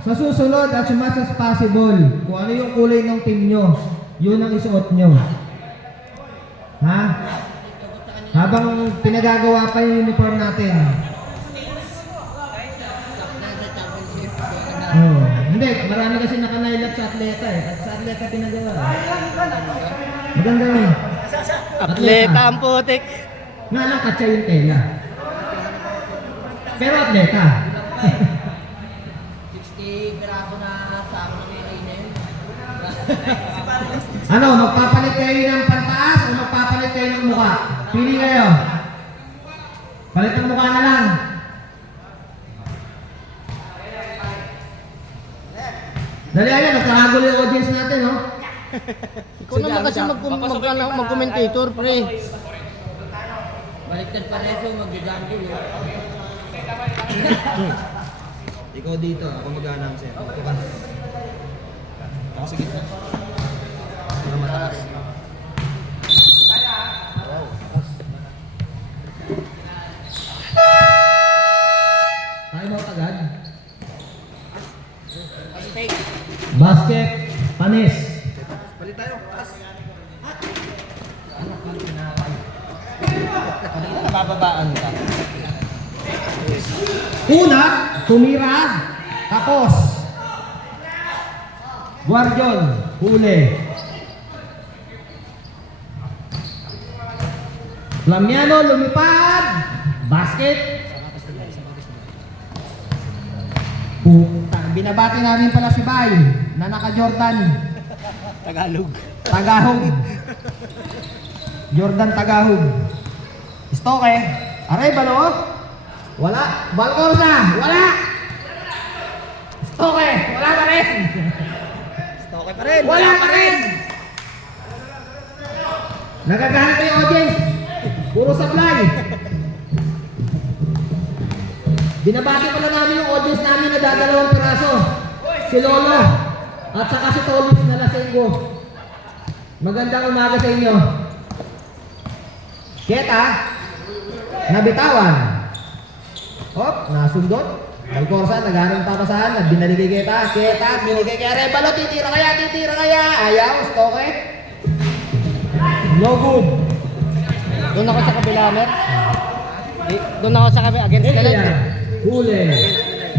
sa susunod as much as possible, kung ano yung kulay ng team nyo, yun ang isuot nyo. Ha? Habang pinagagawa pa yung uniform natin. Oh, hindi, marami kasi nakanailap sa atleta eh. At sa atleta pinagawa. Maganda yun. Atleta ang putik. Nga lang katsa yung tela. Pero atleta. 60 piraso na sa ako ng na yun. Ano, magpapalit kayo ng pantaas o magpapalit kayo ng mukha? Pili kayo. Palit ng mukha na lang. Dali ayan, nagkakagol yung audience natin, no? Ikaw naman kasi mag-commentator, pre. Baliktad pa reso, mag-jungle. Ikaw dito, ako mag-announcer. Okay ba? Ako sa gitna. Para mataas. Tayo mo agad. Basket, panis. Palit tayo. Taas. Bababaan ka. Una, tumira, tapos. Guardian, huli. Flamiano, lumipad. Basket. Binabati namin pala si Bay na naka-Jordan. Tagalog. Tagahog. Jordan Tagahog. Stoke. Aray, balo. Wala. Balcorsa. Wala. Stoke. Wala pa rin. Okay pa rin. Wala pa rin. Nagagahan pa yung audience. Puro supply. Binabati pala namin yung audience namin na dadalawang piraso. Si Lolo. At saka si Tolis na Lasenggo. Magandang umaga sa inyo. Keta. Nabitawan. Hop, nasundot. Balcorsa, naghanong papasahan. Nagbinali kay Keta. Keta, binigay kay Arevalo. Titira kaya, titira kaya. Ayaw, stoke. No good. Doon ako sa kabila, Mer. Doon ako sa kabila, against ka lang. Kaya, huli.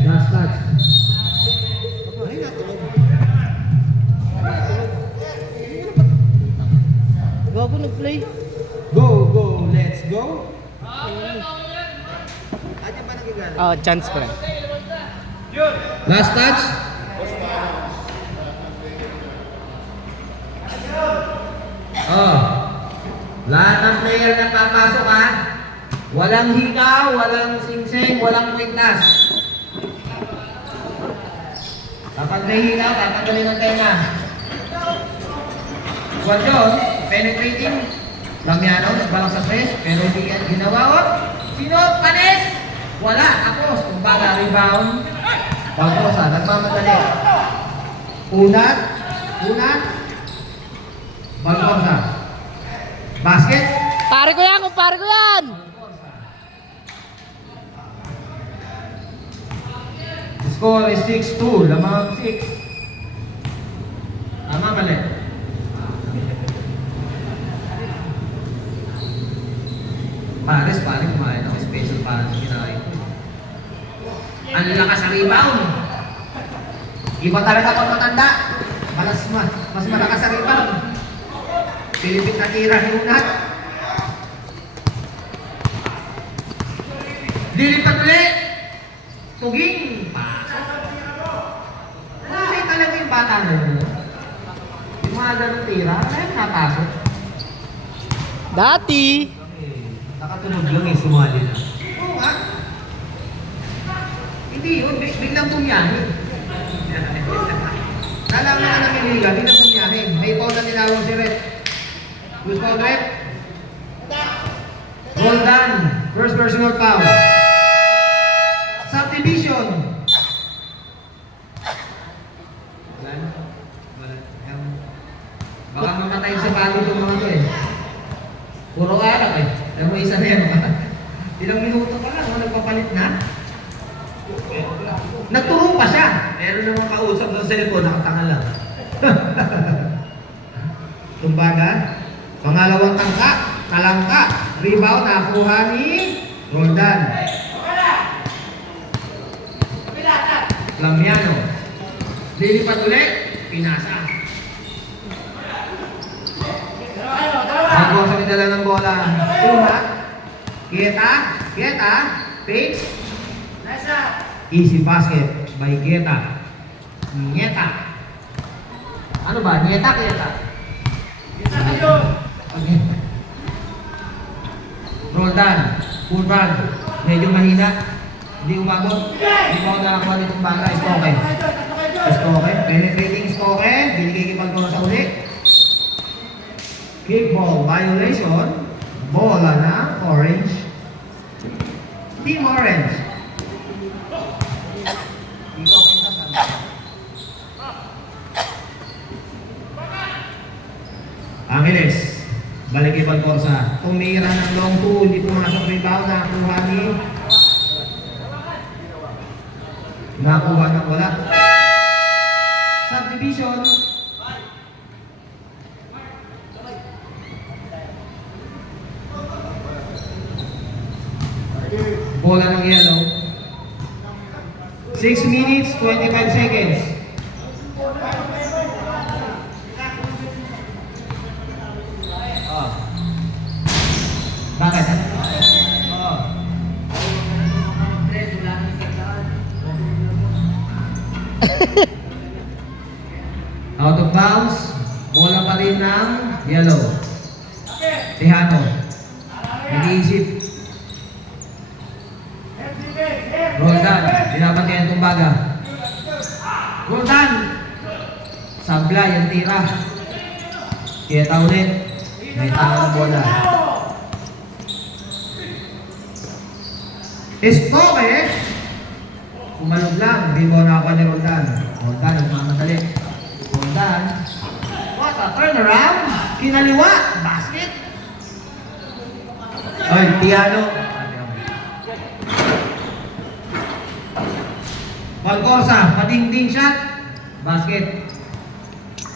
Last touch. Gago nag-play. Go, go, let's go. Ayan ba nagagalit? Oh, chance pre. Last touch. Oh. Lahat ng player na papasok ha. Walang hikaw, walang singsing, walang kwintas. Kapag may hikaw, tatanggalin ang tenga. Guardian, penetrating. Flamiano, nagbalak sa press, pero hindi yan ginawa. Oh. Sino? Panis! Wala. Ako, kumbaga, rebound. Balcorsa, nagmamadali. Unat. Balcorsa. Basket. Pare ko yan, kumpare ko yan! Score is 6-2. Lamang 6. Tama, mali. Pares, kumain ako. Special pares kinain ko. Ang lakas sa rebound. Iba talaga pag matanda. Mas malakas sa rebound. Pilipit na tira ni Unat. Dilipat ulit. Tuging. Kasi talaga yung bata na yun. Yung mga ganong tira, ay napasok. Dati! Nakatunog lang eh, sumali na. Oo nga. Hindi yun, biglang bumiyahe. Nalaman na namin nila, biglang bumiyahe. May foul na tinawag si Red. Who's foul, Red? Roldan. First personal foul. Subdivision. Wala na. Baka mamatay sa pagod yung mga to eh. Puro alak eh. Alam mo isa na yan. Ilang minuto pa lang, nagpapalit na. Nagturo pa siya. Meron namang kausap sa cellphone, nakatanga lang. Tumbaga. Pangalawang tangka, talangka. Rebound, nakuha ni Roldan. Lamiano. Lilipat ulit, pinasa. Bago sa midala ng bola. Tuma. Kieta. Kieta. Pace. Easy basket by Kieta. Nieta. Ano ba? Nieta, Kieta? Okay. Roldan. Fulbrand. Medyo mahina. Hindi umabot. Hindi pa ako nakakuha nitong bangka. Stoke. Stoke. Penetrating Stoke. Binigay kipag ko sa uli. Kickball violation. Bola na orange. Team orange. Dito ako pintasan. Angeles. Balik kipag Corsa. Tumira ng long two. Hindi pumasok rebound. Nakuha ni nakuha ng wala. Subdivision. Bola ng yellow. 6 minutes, 25 seconds. Bakit? Out of bounds. Bola pa rin ng yellow. Tejano. Nag-iisip. Roldan. Dinapat niya yung tumbaga. Roldan. Sabla yung tira. Kieta ulit. May tanga ng bola. Stoke. Kumalog lang. Rebound na ako ni Roldan. Roldan nagmamadali. Roldan. What a turnaround. Kinaliwa. Basket. Ay, Tiano. Valcorsa. Pading-ding shot. Basket.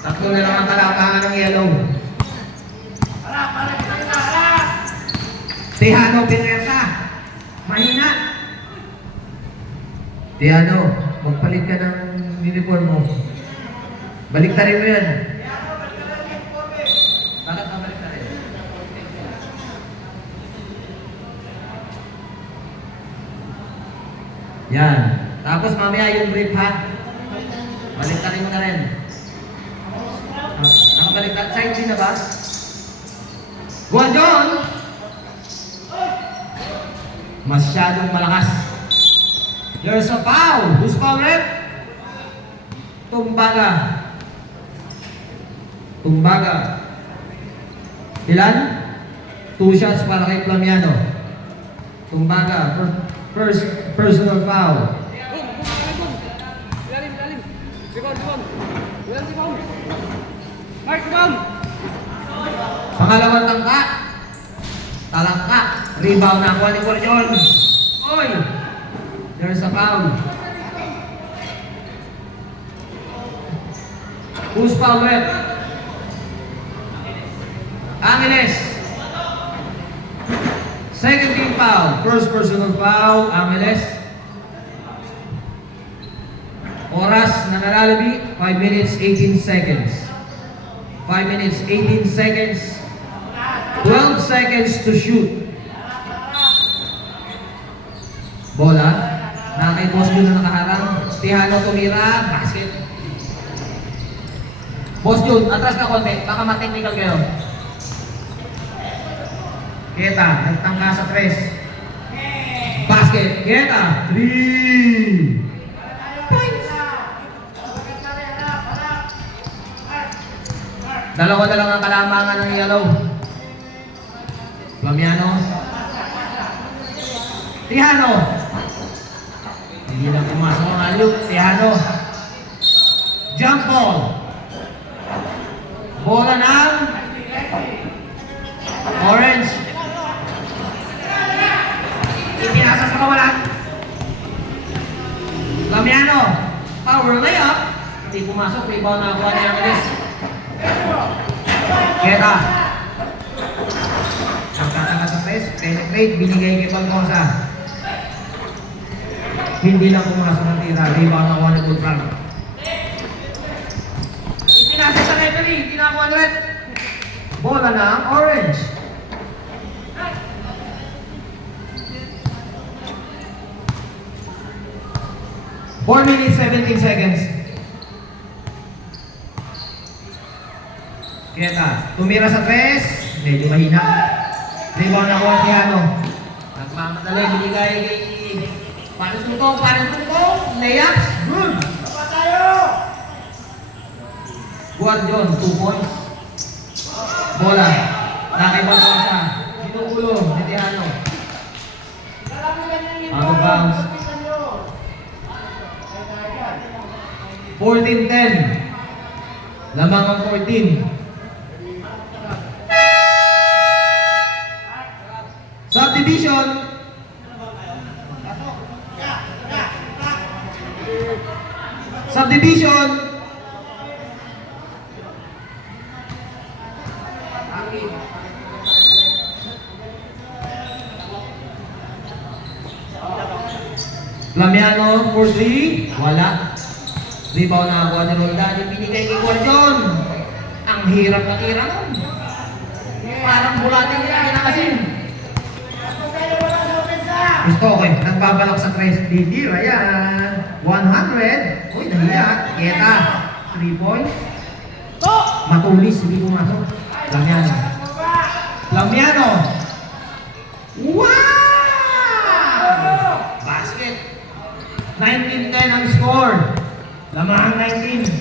Tatlo na lang ang kalapangan ng yellow. Tejano, Pinersa. Mahina. Tiano, magpalit ka ng uniform mo. Baliktarin mo yan. Bakit ka baliktarin? Yan. Tapos mamaya yung brief ha. Baliktarin mo na rin. Nakabaliktad. Side din na ba? Guadon! Masyadong malakas. There's a foul. Who's foul rep? Tumbaga. Tumbaga. Ilan? 2 shots para kay Plamiano. Tumbaga. First personal foul. Pangalawang tangka. Talangka. Rebound na ako ni Corjon. Oy! There's a foul. Who's foul rep? Angeles. Second team foul. First personal foul. Angeles. Oras na naralabi. 5 minutes, 18 seconds. 5 minutes, 18 seconds. 12 seconds to shoot. Bola. Nakay Boss Jun na nakaharang. Tejano tumira. Basket. Boss Jun, atras ka konti. Baka ma-technical kayo. Kieta, nagtangka sa 3. Basket. Kieta. 3. Points. Dalawa na lang ang kalamangan ng yellow. Plamiano. Tejano. Hindi lang pumasok ang alyo. Tejano. Jump ball. Bola ng orange. Ipinasa sa kawalan. Plamiano. Power layup. Hindi pumasok. Rebound na kuha ni Angeles. Keta. Nagkataka sa press. Penetrate. Binigay kay Balcosa. Hindi lang pumasok ng tira. Rebound na kuha ni Goodfrank. Ipinasa sa referee. Hindi na kuha ni Red. Bola ng orange. Four minutes, 17 seconds. Keta, tumira sa tres. Medyo mahina. Rebound na Cortiano. Nagmamadali, binigay kay Paris Tutong. Layup, good. Guardian, 2 points. Bola. Nakibang ko siya. Ginugulo, Cortiano. Out of bounds. 14-10. Lamang ang 14. Subdivision. Subdivision. Lamiano for 3. Wala. Rebound na ako ni Roldan. Ibinigay kay Guardian. Ang hirap na tira nun. Parang bulating nila kinakasin. Gusto ko eh. Nagbabalak sa 3. Didira yan. 100. Uy, nahiya. Keta. 3 points. Matulis. Hindi pumasok. Lamiano. Lamiano. Wow! Basket. 19-10 ang score. Lamang 19.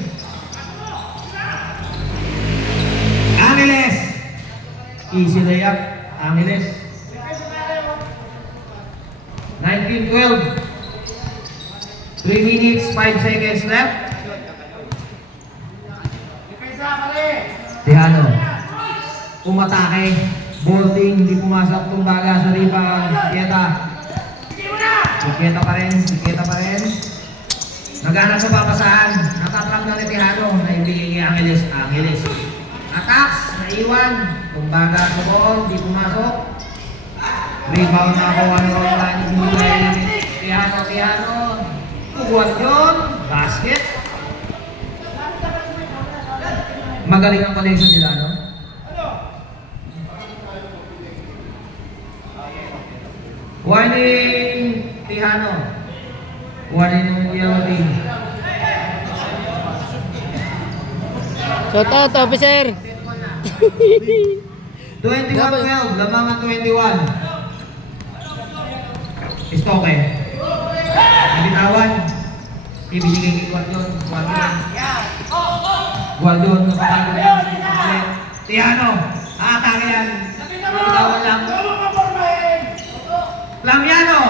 Angeles. Easy layup. Angeles. 19-12. 3 minutes, 5 seconds left. Tihano. Umatake. Boarding. Hindi pumasok. Tumbaga sa rebound. Keta. Keta pa rin. Keta pa rin. Naghanap sa papasahan. Natatrap na ni Tihano. Naibigay kay Angeles. Angeles. Attacks. Naiwan. Tumbaga sa ball. Hindi pumasok. Rebound na ako. Ano rin ibigay. Tihano. Tuguan yun. Basket. Magaling ang connection nila, no? Warning Tihano. Warning ng yellow team. Shout out, officer. 21-12, lamang ang 21. Stoke. Nabitawan. Ibinigay kay Guardian. Guardian, napakagod yan. Tihano, aatake yan. Nabitawan lang. Lamiano.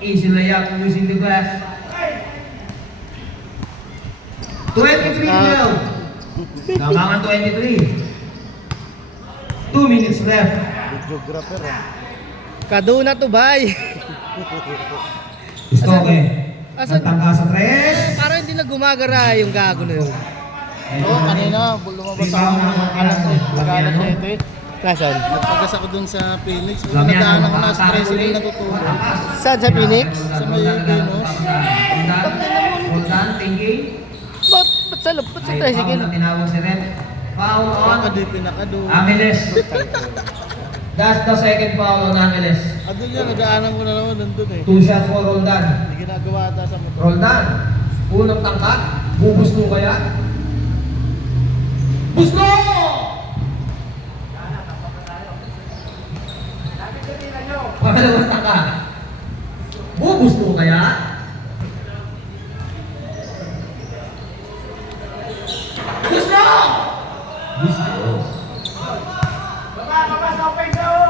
Easy layup using the glass. 23-12. Lamang ang 23. 2 minutes left. Videographer ah. Kaduna to bay. Stoke. Asan? Nagtangka sa tres. Parang hindi na gumagara yung gago na yun. Oo, kanina, lumabas ako ng alas 7. Nasaan? Nagpagas ako dun sa Phoenix. Lamiano, Nadaan ako na stress din natutulog. Saan sa Phoenix? Sa may Venus. Roldan, thinking. Ba't sa tricycle? Tinawag si Red. Foul on Pinakado. Angeles. That's the second foul on Angeles. Doon yan, nadaanan ko na naman nandun eh. 2 shots for Roldan. Hindi ginagawa ata sa motor. Roldan, unang tangkat. Bubusto kaya? Busto! Pangalawang tangkat. Bubusto kaya? Gusto! Gusto.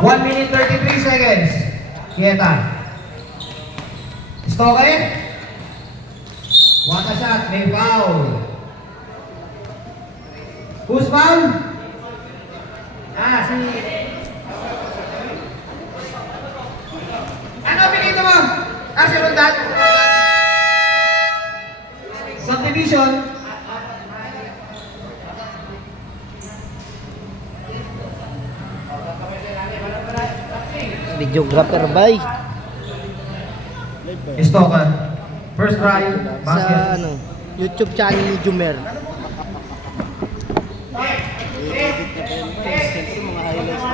1 minute 33 seconds. Kieta. Stoke. What a shot. May foul. Who's foul? Si... Ano pinito mo? Si Roldan. Subdivision. Videographer bay. Stoker. First try. Sa Basket. ano, YouTube channel ni Jumer.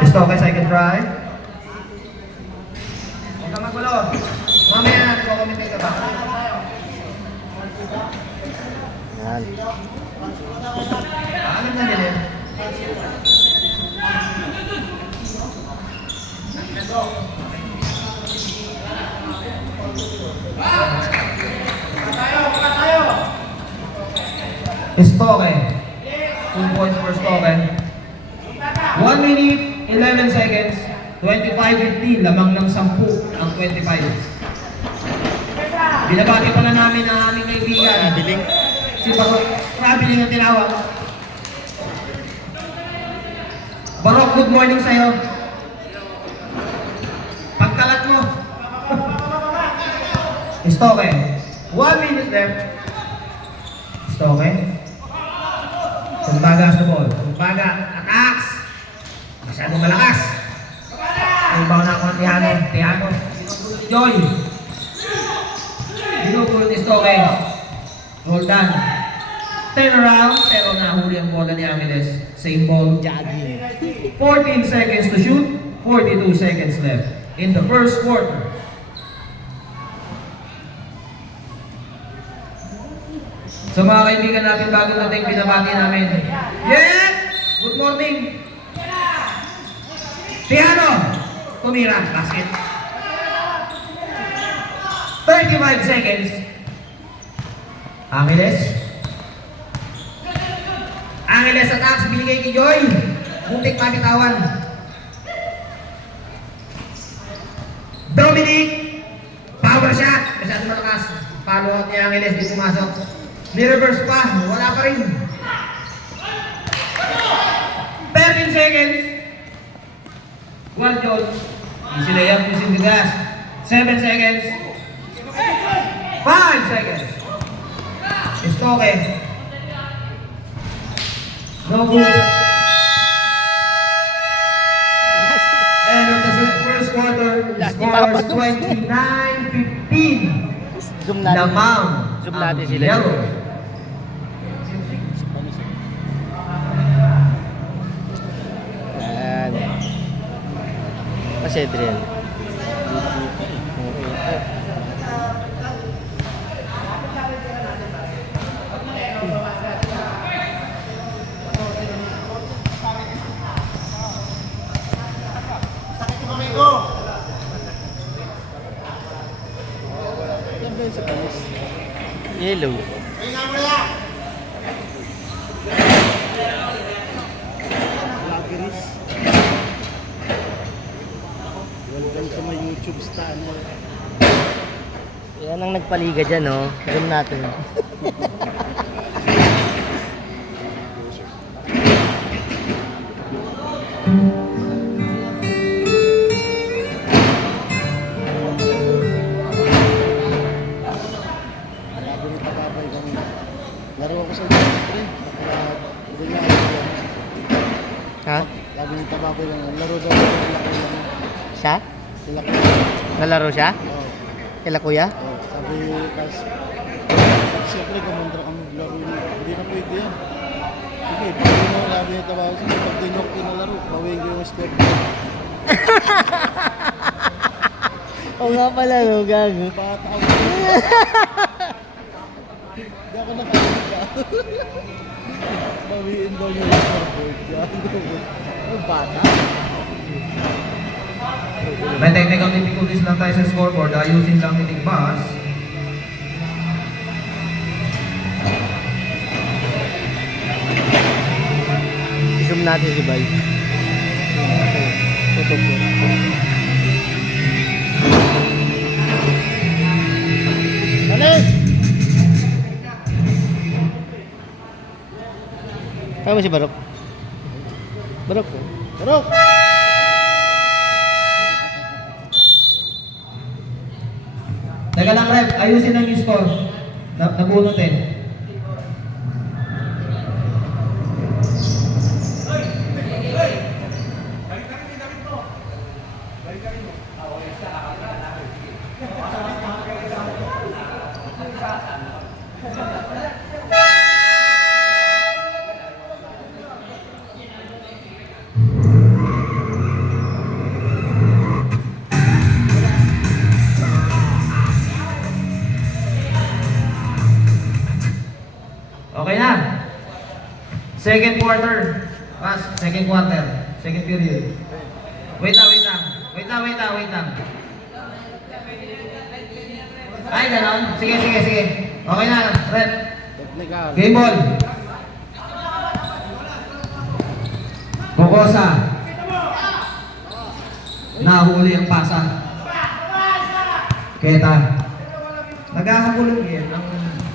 Stoker, second try. Huwag ka magulo. Mamaya natin kukomment ka ba? Yan. Alam na nila. Stoke. 2 points for Stoke. 1 minute, 11 seconds. 25-15, lamang ng 10 ang 25. Binabati pala namin ang aming kaibigan. Biling. Si Barok. Nabiling ang tinawag. Barok, good morning sa'yo. Pagkalat mo. Stoke. 1 minute left. Stoke. Sumbaga sa ball. Sumbaga. Attacks. Masyadong malakas. Ibaw na ako ng Tiano. Tiano. Joy. Ginugulo ni Stoke. Roldan. Turn around. Pero nahuli ang bola ni Angeles. Same ball. Jogging. 14 seconds to shoot. 42 seconds left in the first quarter. Sa mga kaibigan natin bagong dating binabati namin. Yeah! Good morning! Tiano! Tumira. Basket. 35 seconds. Angeles. Angeles attacks. Binigay kay Joy. Muntik makitawan. Dominic. Power shot. Masyadong malakas. Follow out ni Angeles. Di pumasok. Ni-reverse pa. Wala pa rin. 13 seconds. Guardiol. Easy layup using the gas. 7 seconds. 5 seconds. Stoke. No good. End of the first quarter. Scores 29-15. Zoom natin. Lamang Zoom ang natin sila. yellow. Yan. Kasi Adrian. Yellow. Welcome to my YouTube channel. Yan ang nagpaliga dyan, oh. Zoom natin. Lagi nito babay kami. Laro ako sa pre. Hindi niya alam yan. Ha? Lagi nito babay lang. Laro daw ako ng laki lang. Siya? Sila ko. Nalaro siya? Oo. Kila kuya? Oh, sabi kasi siyempre kumandra kami laro niya. Hindi na pwede yan. Sige, pag di mo labi nito babay siya. Pag di nyo ako pinalaro, bawin ko yung score. Oo nga pala, no, gago. Bata ako. Hindi ako nakakita. Bawiin daw yung scoreboard. Ang bata. May technical difficulties lang tayo sa scoreboard. Ayusin lang ni Tigbas. Zoom natin si Bay. Tutok ko. Alis! Kaya mo si Barok? Barok ko. Barok! Teka lang, Rep. Ayusin lang yung score. Nabunutin. Okay na. Second quarter. Pass. Second quarter. Second period. Wait lang, wait lang. Wait lang, wait lang, wait lang. Ay, ganon. Sige, sige, sige. Okay na. Red. Technical. Game ball. Kokosa. Nahuli ang pasa. Keta. Nagkakakulong yan ang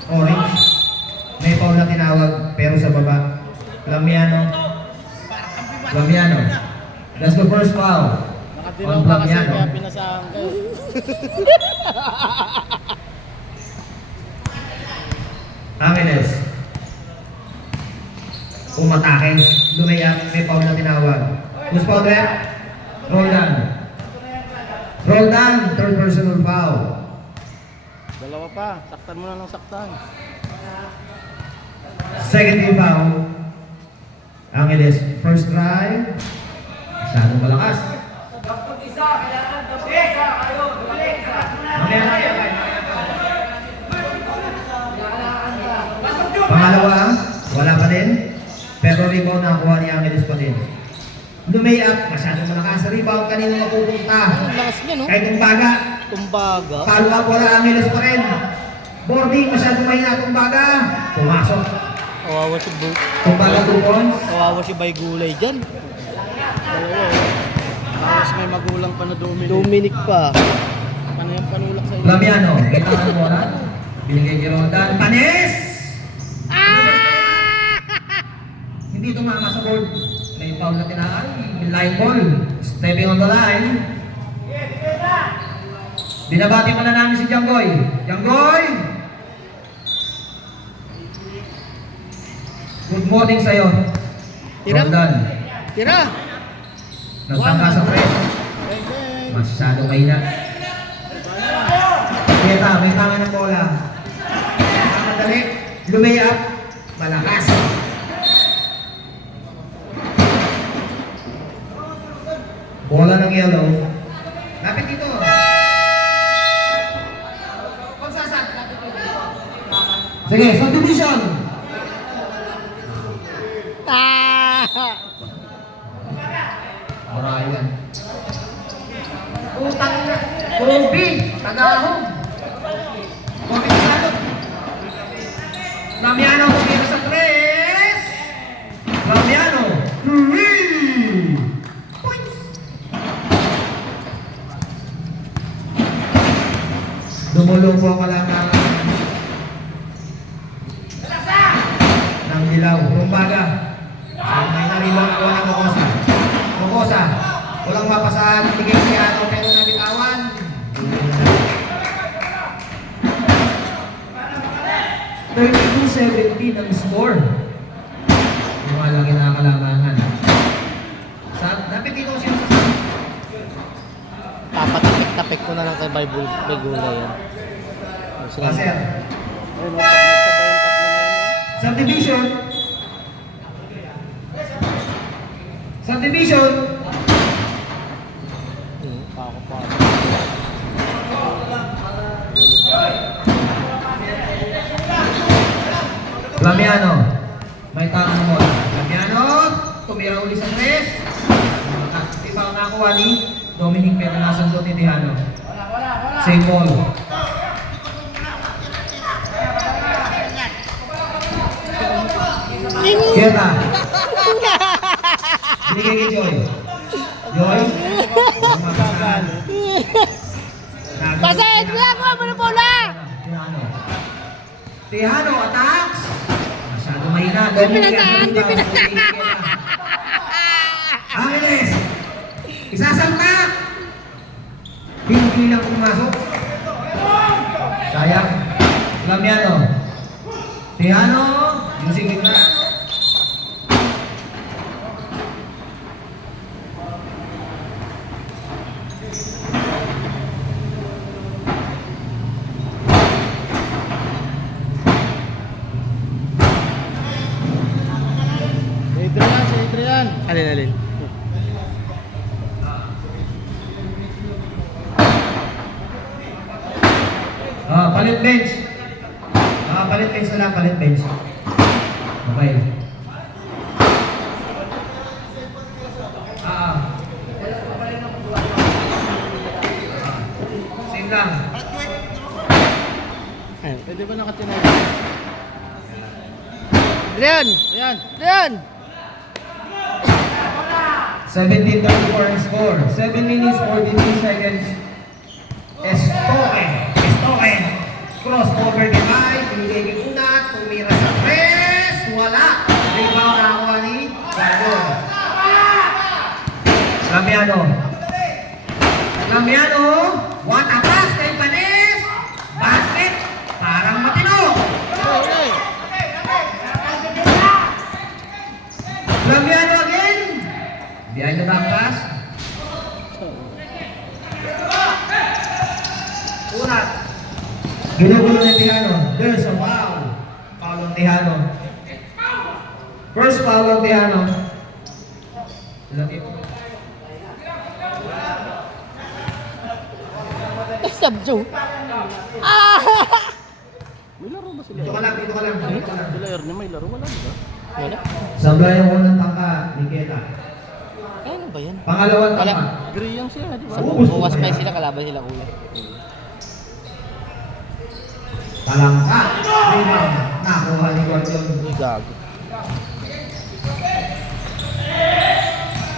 orange. May foul na tinawag pero sa baba. Lamiano. Lamiano. That's the first foul. Nakatilaw ka kasi kaya pinasahan ka. Angeles. Umatake. Lumayak. May foul na tinawag. Who's foul rep? Roldan. Roldan. Third personal foul. Dalawa pa. Saktan mo na ng saktan. Second team foul. Angeles. First try. Masyadong malakas. Pangalawa, wala pa din. Pero rebound nakuha ni Angeles pa din. Lumay up, masyadong malakas. Rebound kanina mapupunta. Ang lakas niya, no? Kahit tumbaga. Tumbaga. Follow up, wala Angeles pa rin. Boarding, masyadong mahina tumbaga. Pumasok. Kawawa si Tumbaga 2 points. Kawawa si Baygulay dyan. Dalawa. Tapos may magulang pa na Dominic. Dominic pa. Ano yung panulak sa inyo? Lamiano, may tangan mo na. Binigay kay Roldan. Panis! Hindi tumama sa board. May foul na tinaan. Line ball. Stepping on the line. Binabati pa na namin si Janggoy. Janggoy! Good morning sa'yo. Tira. Roldan. Tira! Nagtangka sa press. Masyadong mahina. Keta, may tama ng bola. Madali. Lumay up. Malakas. Bola ng yellow. Lapit dito. Pagsasat. Lapit dito. Sige, subdivision. Orayan. Utang na. Kobe. Tagahong. Kobe Tagalog. Lamiano kumira sa 3. Lamiano. 3. Points. Dumulong po ang kalangan ng dilaw. Rumbaga. May nariwang ako ng Kokosa. Kokosa. Walang mapasahan. Tigay siya ito pero nabitawan. $32-17 ang score. Yung malaki na kalamangan. Dapat dito siya sa Papatapik-tapik ko na lang kay Baygulay yan. Passer. Ayun, nagtapos pa yung tatlo na yun. Subdivision. Subdivision. Pako. Lamiano. May tangan mo. Lamiano. Tumira uli sa 3. Iba ang nakuha ni Dominic pero nasundot ni Tejano. Same ball. Keta. Binigay kay Joy. Joy. Walang mapasahan. Pasay! Ako! Ano na bola? Tejano. Tejano attacks. Masyado mahina. Di pinasahan! Di pinasahan! Angeles. Isasalpak. Hindi lang pumasok. Sayang. Lamiano. Tejano. Yung singit na. yan. Alin. Palit bench. Palit bench na lang, palit bench. Okay. Same lang. Ayun. Pwede ba nakatinay? Adrian! Ayan. Adrian! 17-34 ang score. 7 minutes, 43 seconds. Estoque. Crossover kay Mike. Binigay kay Unat. Tumira sa press. Wala. Rebound nakakuha ni Gardon. Lamiano. What a pass kay Panes. Basket. Parang matino. Lamiano again. Behind the back pass. Unat. Ginugulo ni Tejano. There's a foul. Foul ng Tejano. First foul ng Tejano. Sabjo. May laro ba sila? Dito ka lang. Sila Ernie, may laro. Wala ba? Wala. Sablay ang unang tangka ni Keta. Ano ba yan? Pangalawang Wala. tangka. Gray yan sila, di ba? Bukas pa sila, kalaban sila kuya. Palangka. Rebound. Nakuha ni Guardion. Gago.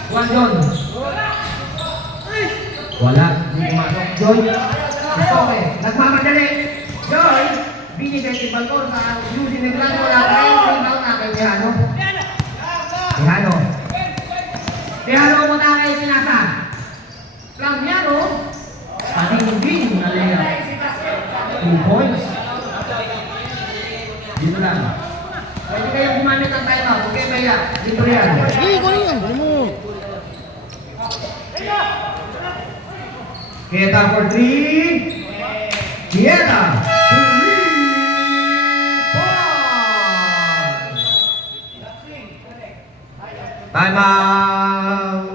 Guardion. Wala. Hindi pumasok. Joy. Estoque. Nagmamadali. Joy. Binigay si Balcor sa Yusi Negrano. Wala ka rin. Rebound na kay Tejano. Tejano mo na kay Pinasa. Lamiano. Pating-bing na layup. 2 points. Dito lang. Pwede kayong gumamit ng timeout. Okay ba yan? Dito yan. Sige, kunin yan. Ano mo? Keta for 3. Keta. 3 points. Time out.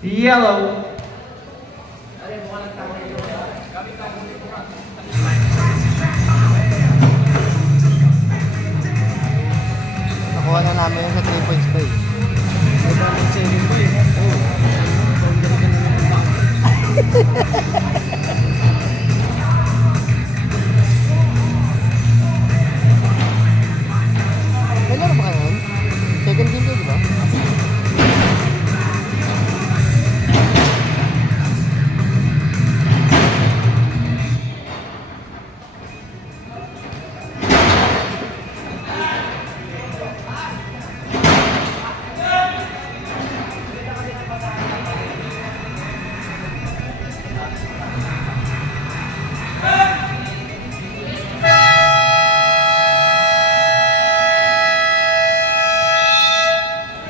Yellow. Nakuha na namin yung sa 3 points pa eh. May daming selling pa eh. Oo. Boundary ka na naman. May laro ba kayo? Second game kayo, di ba?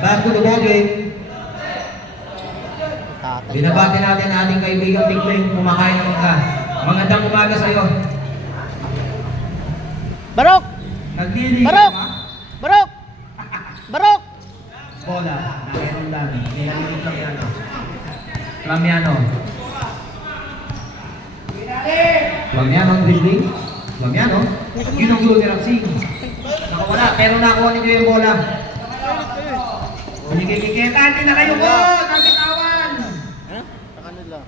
Back to the ball game. Tatay. Binabati natin ang ating kaibigang Tikling. Kumakain naman ka. Magandang umaga sa iyo. Barok! Nagliligo Barok! ka? Barok! Barok! Bola. Nakainom lang. Nilalinig lang yan. Lamiano. Lamiano dribbling. Lamiano. Ginugulo ni Rapsing. Nakawala. Pero nakuha niyo yung bola. Binigay-bigay. Hindi na kayo ko! Nabitawan! Sa kanila.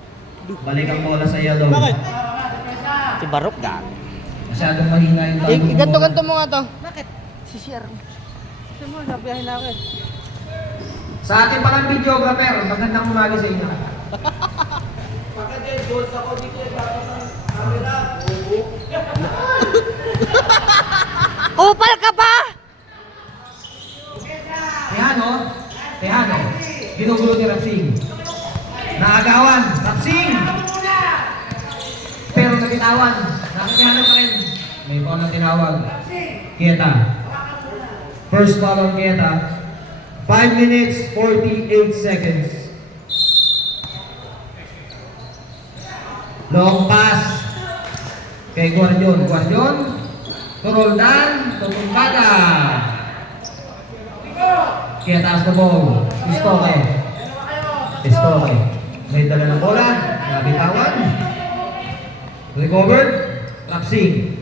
Balik ang bola sa yellow. Bakit? Si Barok gang. Masyadong mahina yung bago. Ganto-ganto mo nga to. Bakit? Si Sierra. Ito mo, nabiyahin na ako eh. Sa ating palang videographer, magandang umaga sa inyo. Upal ka pa! Tejano. Ginugulo ni Rapsing. Naagawan. Rapsing! Pero nabitawan. Nakatihano pa rin. May foul na tinawag. Keta. First foul on Keta. 5 minutes, 48 seconds. Long pass. Kay Guardion. To Roldan. To Tumbaga. Kaya taas na ball. Istoke. Istoke. May dala ng bola. Nabitawan. Recovered. Lapsing.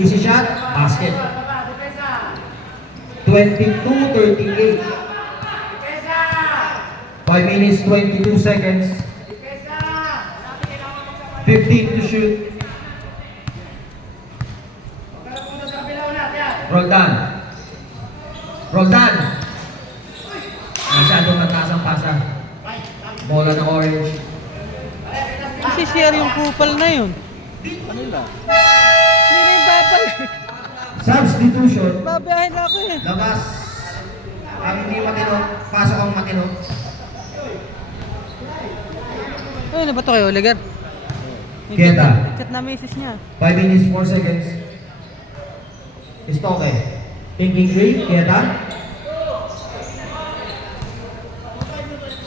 Easy shot. Basket. 22-38. 5 minutes, 22 seconds. 15 to shoot. Roldan. Roldan. Masyadong mataas ang pasa. Bola ng orange. Kasi share yung kupal na yun. Kanila. Hindi na yung babalik. Substitution. Babayahin ako eh. Labas. Ang hindi matino. Pasok ang matino. Ano ba ito kayo, Oligar? Keta. Chat na message niya. 5 minutes, 4 seconds. Istoke. Thinking three. Keta.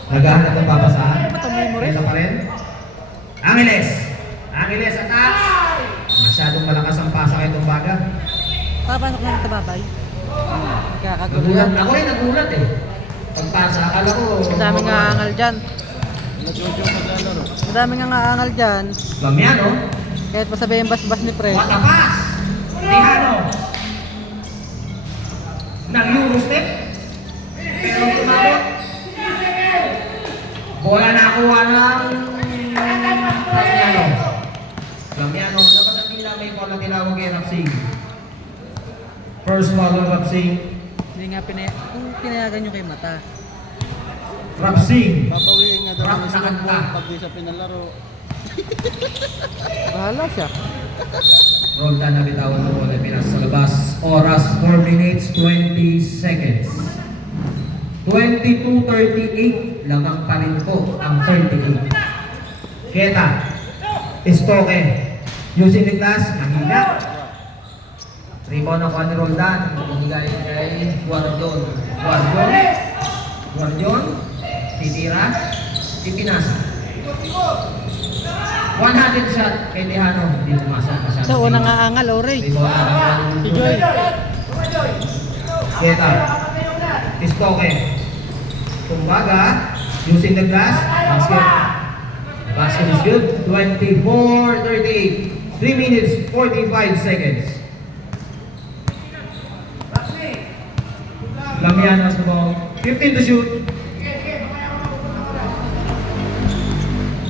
Naghahanap ng papasahan. Keta pa rin. Angeles. Angeles attack. Masyadong malakas ang pasa kay Tumbaga. Papasok na ito babay. Kakagulo Nagulat. yan. Ako rin nagulat eh. Pagpasa, akala ko. Madaming aangal dyan. Nag-jojo maglalaro. Madaming aangal dyan. Bamiano. Kahit pa sabihin bas-bas ni Fred. What a pass! Tihano. Nag-euro step. Pero tumabot. Bola nakuha ng Bamiano. Bamiano. Dapat ang tila may bola tinawag kay Rapsing. First foul of Rapsing. Hindi nga kung pinayagan nyo kay Mata. Rapsing. Babawiin nga daw Rap ng na kanta. Istanbul pag di siya pinalaro. Bahala siya. Roldan na bitawan ng bola. Pinas sa labas. Oras 4 minutes 20 seconds. 22-38 lang ang parin ko ang 38. Keta. Istoke. Using the glass. Nahina. Rebound ng Juan Roldan. Ibigay kay Guardion. Guardion. Titira. Ipinasa. 100 shot kay Tejano. Hindi pumasa. Sa unang aangal, Ore. Rebound Si Joy. Keta. Istoke. Tumbaga. Using the glass. Basket. Basket is good. 24-38. 3 minutes 45 seconds. Lamian has the ball. 15 to shoot.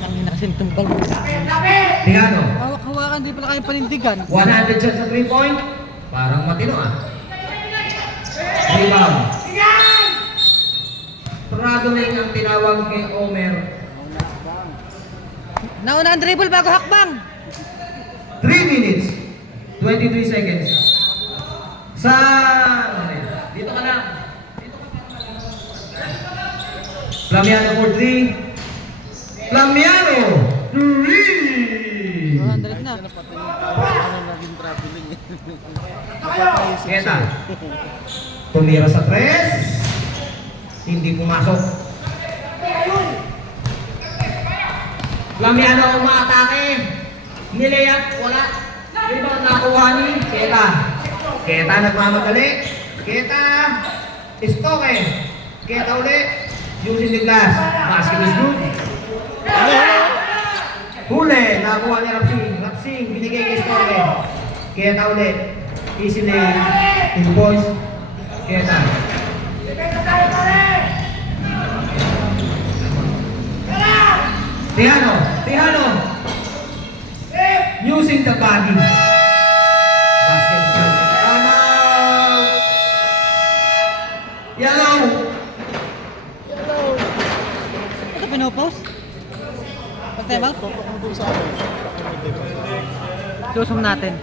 Ang ina kasi tumbang. Tejano. Hawak-hawakan, di pala kayong panindigan. 100 shots sa 3-point. Parang matino ah. Rebound. Prado na yung ang tinawag kay Omer. Nauna ang dribble bago hakbang. 3 minutes. 23 seconds. Sa... Dito ka lang. Flamiano for 3. Flamiano! 3! 100 na. Yan na pati yung ano naging traveling eh. Napapaisip siya. Keta. Tumira sa 3. Hindi pumasok. Flamiano umatake. Nilayap. Wala. Rebound nakuha ni Keta. Keta nagmamadali. Keta. Istoke. Keta ulit. Using the glass. Basket is good. Huli. Nakuha ni Rapsing. Rapsing. Binigay kay Istoke. Keta ulit. Easy lane. In boys. Keta. Tejano. Using the body. Basket is good. Timeout. Yellow. Ito pinopost? Pag-time out? Tutok mo dun sa akin. Susum natin.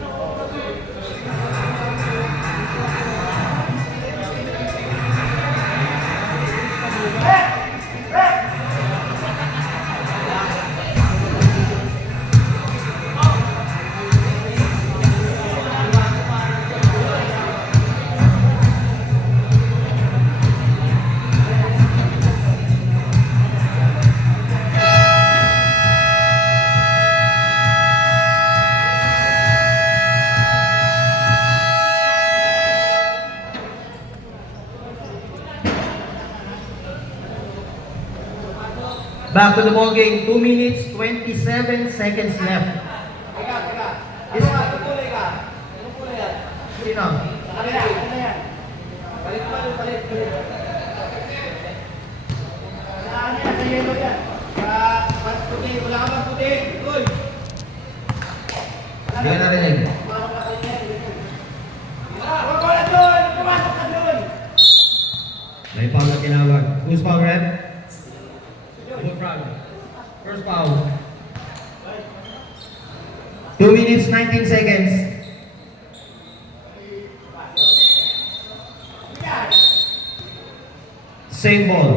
Back to the ball game. 2 minutes, 27 seconds left. Sino? Hindi ka narinig. May foul na tinawag. Who's foul, ref? Good foul. First foul. 2 minutes, 19 seconds. Same ball.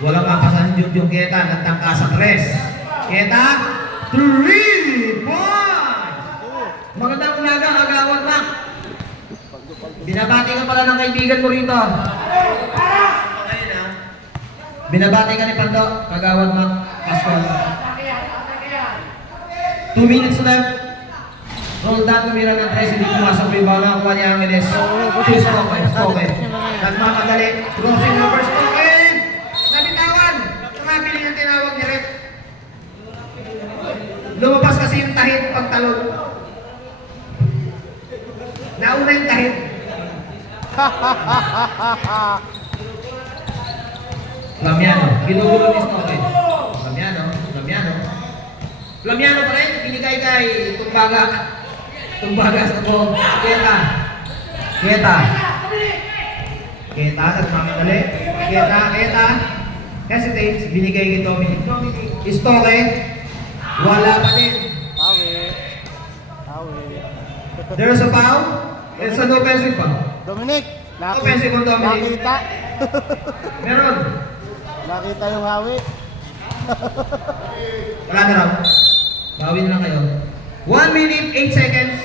Walang kapasan yung Keta. Nagtangka sa tres. Keta, 3 points! Magandang umaga, Kagawad Mac. Binabati ka pala ng kaibigan mo rito. Binabati ka ni Pando, Kagawad Mac. Pascual. 2 minutes left. Roll down, tumira ng tres. Hindi pumasok yung bola. Kuha niya ang Angeles. Okay. Nagmamadali. Crossing over. Okay. Nabitawan. Tumabili ng tinawag ni Rep. Lumabas kasi yung tahid pagtalon. Nauna yung tahid. Lamiano. Ginugulo ni Stoke. Lamiano pa rin. Binigay kay Tumbaga sa ball. Keta. Nagmamadali. Keta. Hesitates. Binigay kay Dominic. Stoke. Wala pa din. Awi. There's a foul. It's an offensive foul. Dominic, Offensive on Dominic. nakita. Meron. Nakita yung hawi. Wala na raw. Bawi na lang kayo. 1 minute, 8 seconds.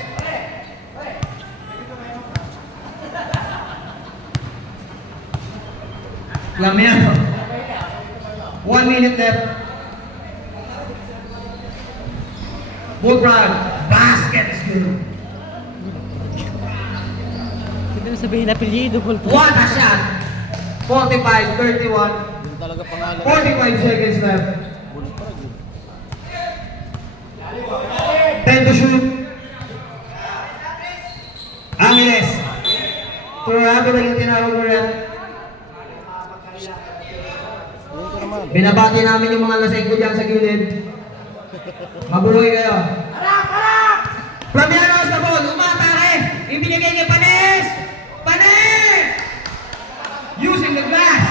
Lamiano. 1 minute left. Bullfrog. Basket is good. Hindi na sabihin na apelyido. What a shot. 45, 31. Hindi talaga pangalan. 45 seconds left. Bullfrog. 10 to shoot. Angeles. Turado na yung tinawag mo rin. Yun ko naman. Binabati namin yung mga laseng ko dyan sa gilid. Mabuhay kayo. Flamiano sa ball. Umatake. Ibinigay kay Panes. Using the glass.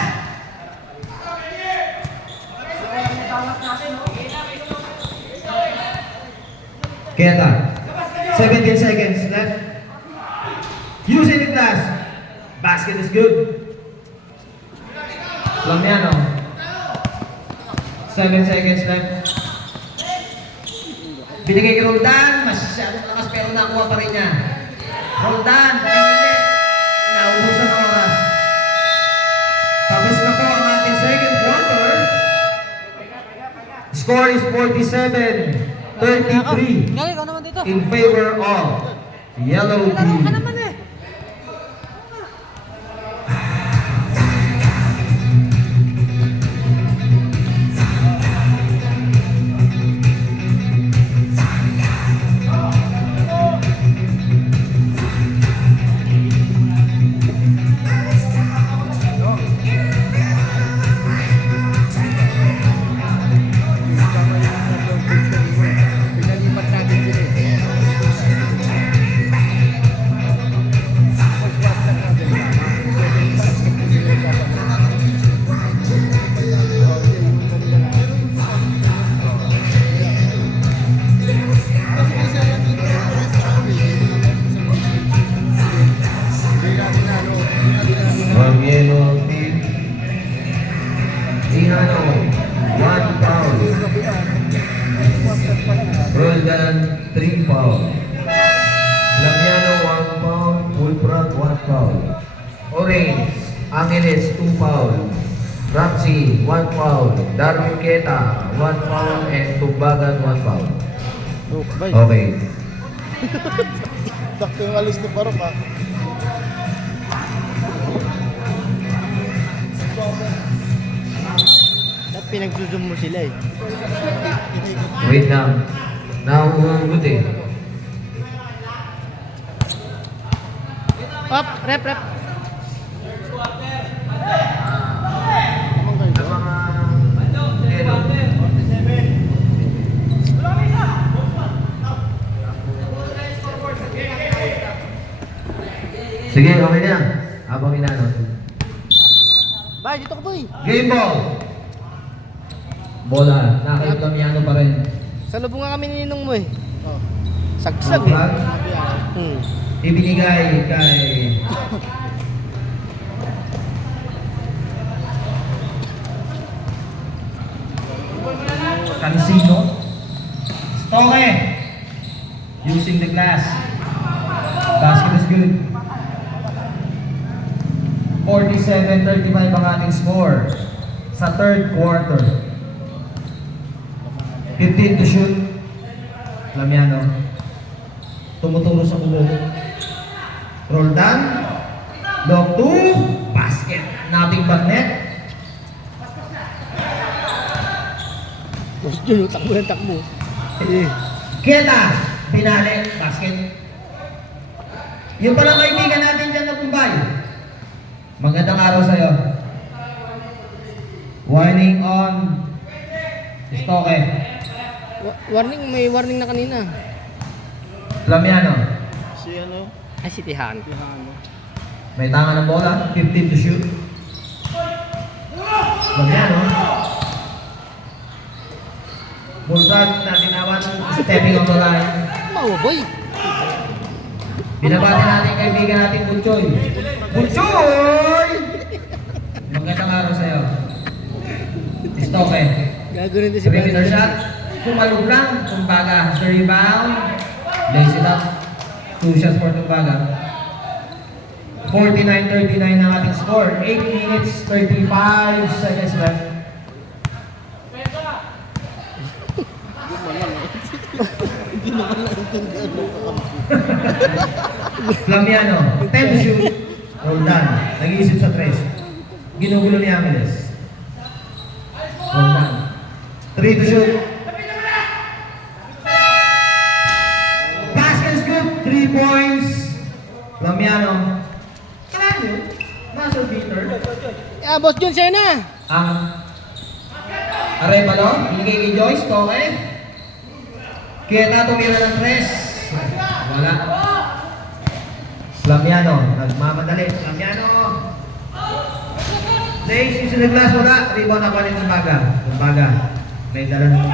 Keta. 17 seconds left. Using the glass. Basket is good. Flamiano. 7 seconds left. Binigay kay Roldan. Masyadong lakas pero nakuha pa rin niya. Roldan. Pinili. Naubusan ang oras. Tapos na po ang ating second quarter. Score is 47-33 Galing ka naman dito. in favor of Yellow Laro ka Team. naman eh. Pinalipat natin sila eh. From Yellow Team, Ihano, 1 foul. Roldan, 3 foul. Lamiano, 1 foul. Bullfrog, 1 foul. Orange, Angeles, 2 foul. Ramsey, 1 foul. Darwin Keta, 1 foul. And Tumbagan, 1 foul. Okay. Sakto yung alis ni Barok ha. Dapat pinagsusum mo sila eh. Wait lang. Nauugod eh. Up, rep. Ng mga hello. Sige, okay na. Habang inano. Bay, dito ka boy. Game ball. Bola. Nakay Damiano pa rin. Sa lubong nga kami ninong mo eh. Oh. Sagsag eh. Flag. Sabi ah. Ibinigay kay Cancino. Stoke. Using the glass. Basket is good. 47-35 ang ating score sa third quarter. 15 to shoot. Lamiano. Tumuturo sa ulo. Roll down. Lock 2. Basket. Nothing but net. Tapos dyan, takbo. Eh. Kita. Pinali. Basket. Yung palang kaibigan natin dyan na Pumbay. Magandang araw sa'yo. Warning on Stoke. May warning na kanina. Lamiano. Si ano? Ay, si Tihan. Si Hano. May tanga ng bola. 15 to shoot. Lamiano. Bulsag na tinawan. Stepping on the line. Mawa boy. Binabati natin yung kaibigan natin, Butchoy. Butchoy! Magandang araw sa'yo. Stoke. Gagawin din si Perimeter shot. Kumalog lang. Kumbaga, the rebound. Lays it up. 2 shots for Tumbaga. 49-39 ang ating score. 8 minutes, 35 seconds left. Hindi naman naintindihan ng kakampi. Lamiano, 10 to shoot. Roll down. Nag-iisip sa 3. Ginugulo ni Angeles. Roll down. 3 to shoot. Basket is good. 3 points. Lamiano. Kailan yun? Muscle beater. Ah, Boss Jun, sa'yo na. Ang Arevalo, bigay kay Joyce, Toke. Kita tumira ng 3. Wala. Lamiano, nagmamadali. Lamiano. Lays into the glass, wala. Rebound na pa rin ng Baga. May dala ng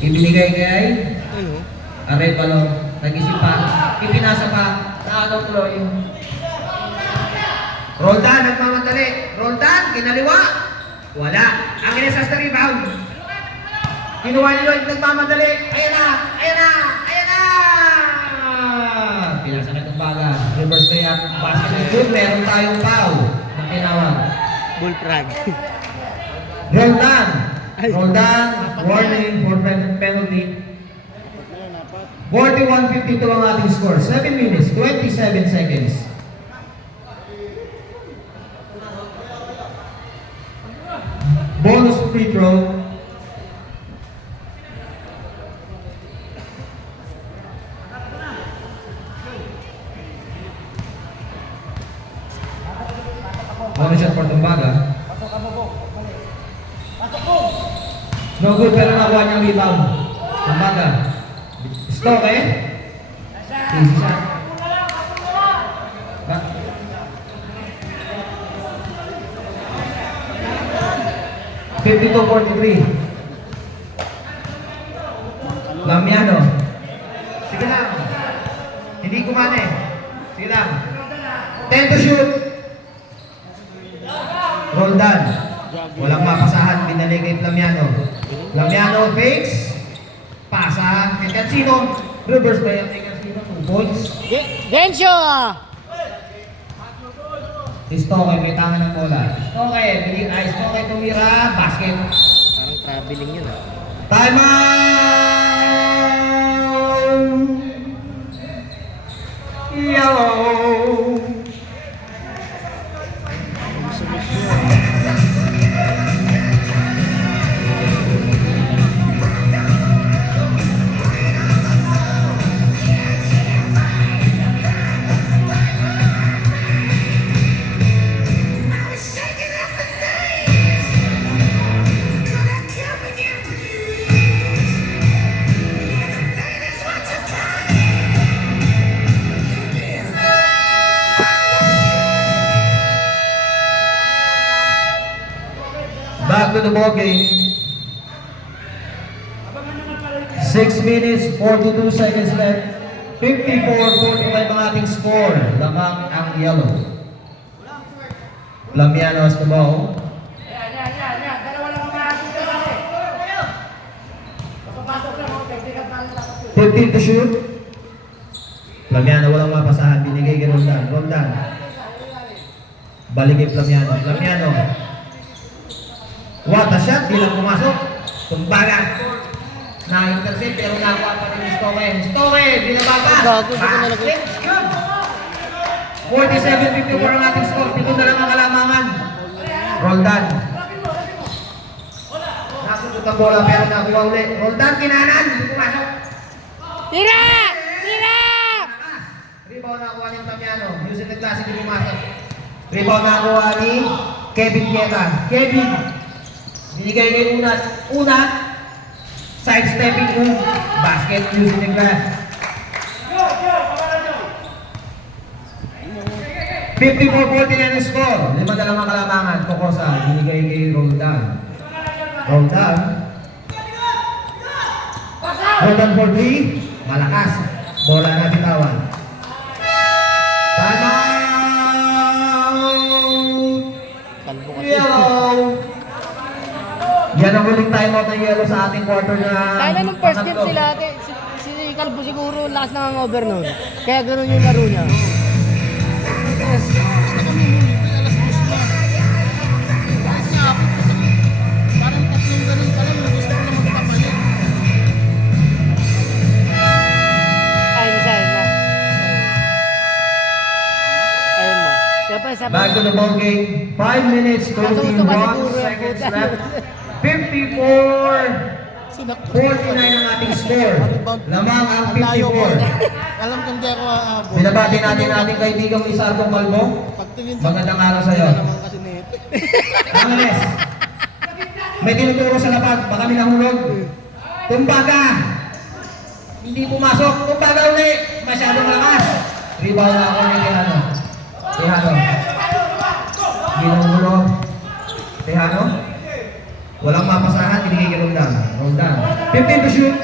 ibinigay kay Ano? Arevalo. Nag-isip pa. Ipinasa pa. Nakagaw tuloy. Roll down, nagmamadali. Roll down, kinaliwa. Wala. Ang inesas na rebound. Kinuha ni Lloyd, nagmamadali. Ayan na! Pinasa na itong Baga. Reverse layup. Basket is good. Meron tayong foul na tinawag. Bullfrog. Roll down. Warning for penalty. Apat na yan, apat. 41-52 ang ating score. 7 minutes, 27 seconds. Bonus free throw. Bonus shot for Tumbaga. No good, pero nakuha niyang rebound. Tumbaga. Stoke eh? Easy shot. 52-43. Lamiano. Sige lang. Hindi gumana eh. Sige lang. 10 to shoot. Roll down. Walang mapasahan. Binalik kay Lamiano. Lamiano fakes. Pasa. Kay Cancino. Reverse ba yan kay Cancino? 2 points. Densyo! Stoke, may tangan ng bola. Stoke tumira. Basket. Parang traveling yun ah. Time out! Yellow! ball game. 6 minutes, 42 seconds left. 54-45 ang ating score. Lamang ang yellow. Lamiano has the ball. 15 to shoot. Lamiano walang mapasahan. Binigay kay Roldan. Roldan. Balik kay Lamiano. Lamiano. What a shot. Di lang pumasok. Tumbaga. Na-intercept pero nakuha pa rin ni Stowe. Stowe. Binabaga. Gago, di ko nalagay. 47-54 ang ating score. Pito na lang ang kalamangan. Roldan. Nasunod ang bola pero nakuha ulit. Roldan kinanan. Hindi pumasok. Tira! Tira! Rebound nakuha ni Tamiano. Using the classic ni Pumasok. Rebound nakuha ni Kevin Queta. Kevin. Binigay kay Unat. Unat. Sidestepping move. Basket using the glass. 54-49 ang score. 5 na lang ang kalamangan. Kokosa. Binigay kay Roldan. Roldan. Roldan for 3. Malakas. Bola na bitawan. Timeout! Kalbo kasi. Yellow! Yan ang huling timeout ng yellow sa ating quarter na... Kaya na nung first game pangatlo. sila ate, si Kalbo siguro lakas na ang over nun. Kaya ganun yung laro niya. Basta kami huli, alas 2 na. Kahit nga ako, parang tatlong ganun pa lang, gusto ko na magpapalit. Ayun na. Ayun na. Kaya pa sabi Back to the ball game. 5 minutes, Kasuso ka 31 siguro, seconds puta. left. 54 Sinakto. 49 ang ating score. Lamang ang Ang layo ko. 54. Alam kong di ako aabot. Binabati natin ating kaibigang Isartong Kalbo. Pagtingin Magandang araw sa iyo. naman kasi nito. Angeles. May tinuturo sa lapag. Baka may nahulog. Tumbaga. Hindi pumasok. Tumbaga uli. Masyadong malakas. Rebound na ako ni Tejano. Tejano. Hindi nahulog. Tejano. Walang mapasahan. Binigay kay Roldan. Roldan. 15 to shoot.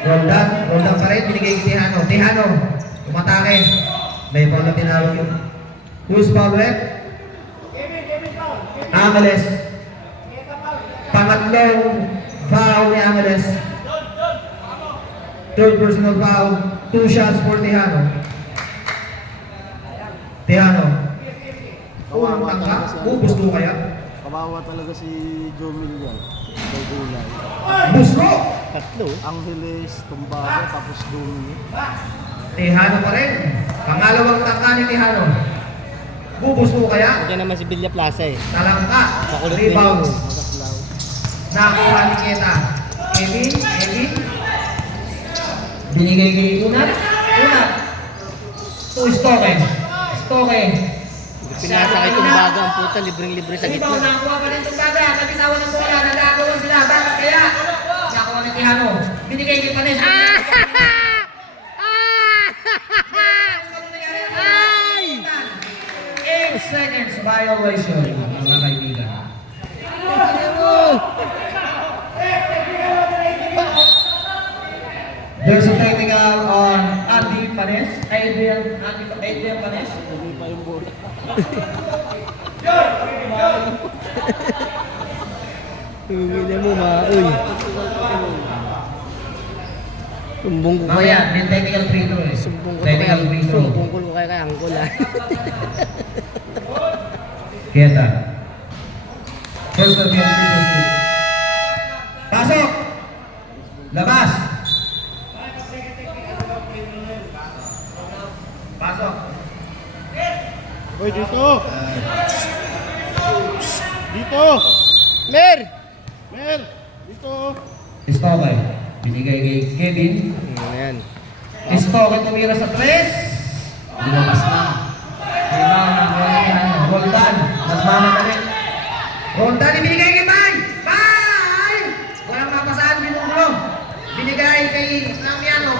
Roldan. Roldan pa rin. Binigay kay Tejano. Tejano. Tumatake. May foul na tinawag yun. Who's foul rep? Angeles. Pangatlong foul ni Angeles. Third personal foul. 2 shots for Tejano. Tejano. Unang tangka. Gusto kaya? Kawawa talaga si Jomil yan. Kay Gulay. Busro! tatlo. Angeles, Tumbaga, tapos Dumi. Tejano pa rin. Pangalawang tangka ni Tejano. Bubusto kaya? Diyan naman si Villa Plaza eh. Talangka. Makulit din Rebound. yun. Magaslaw. Nakuha ni Keta. Kevin. Kevin. Binigay kay Unat. Unat. To Stoke. Stoke. Pinasa kay Tumbaga ang puta, libreng-libre sa Rebound. gitna. Nakuha pa rin Tumbaga. Nabitawan ng bola. Nagagawan sila. Bakit kaya? Nakuha ni Tejano. Binigay kay Panes. Ay! 8 seconds violation, mga kaibigan. There's a technical on Andy Panes. Adrian Panes. Hindi pa yung bola. Tumingin mo uy. Sumbong ko Mamaya, kaya. may technical free throw eh. Sumbong ko Technical kaya. free throw. Sumbong ko kaya kay Angkol ah. Keta. First of all, free throw shoot. Pasok! Labas! Pasok! Hoy, dito! Dito! Mer! Mer! Dito! Stoke. Binigay kay Kevin. Ayan. Stoke tumira sa 3. Lumabas na. Rebound ng Roldan. Nagmamadali. Roldan ibinigay kay Bay! Bay! Walang mapasahan binulong. Binigay kay Flamiano.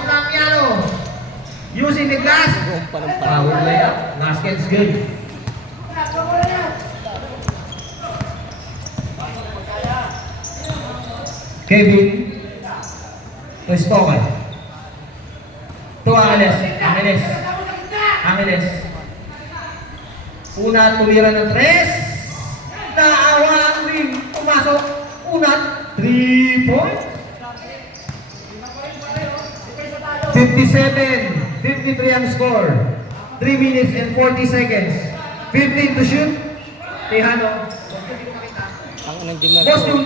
Using the glass. Gumpa ng Power layup. Basket's good. Kevin. To Stoker. To Angeles. Angeles. Angeles. Una tumira ng 3. Naawa ang ring. Pumasok. Una. 3 points. 57-53 ang score. 3 minutes and 40 seconds. 15 to shoot. Tejano. Ang anong Jimmer. Boss Jun,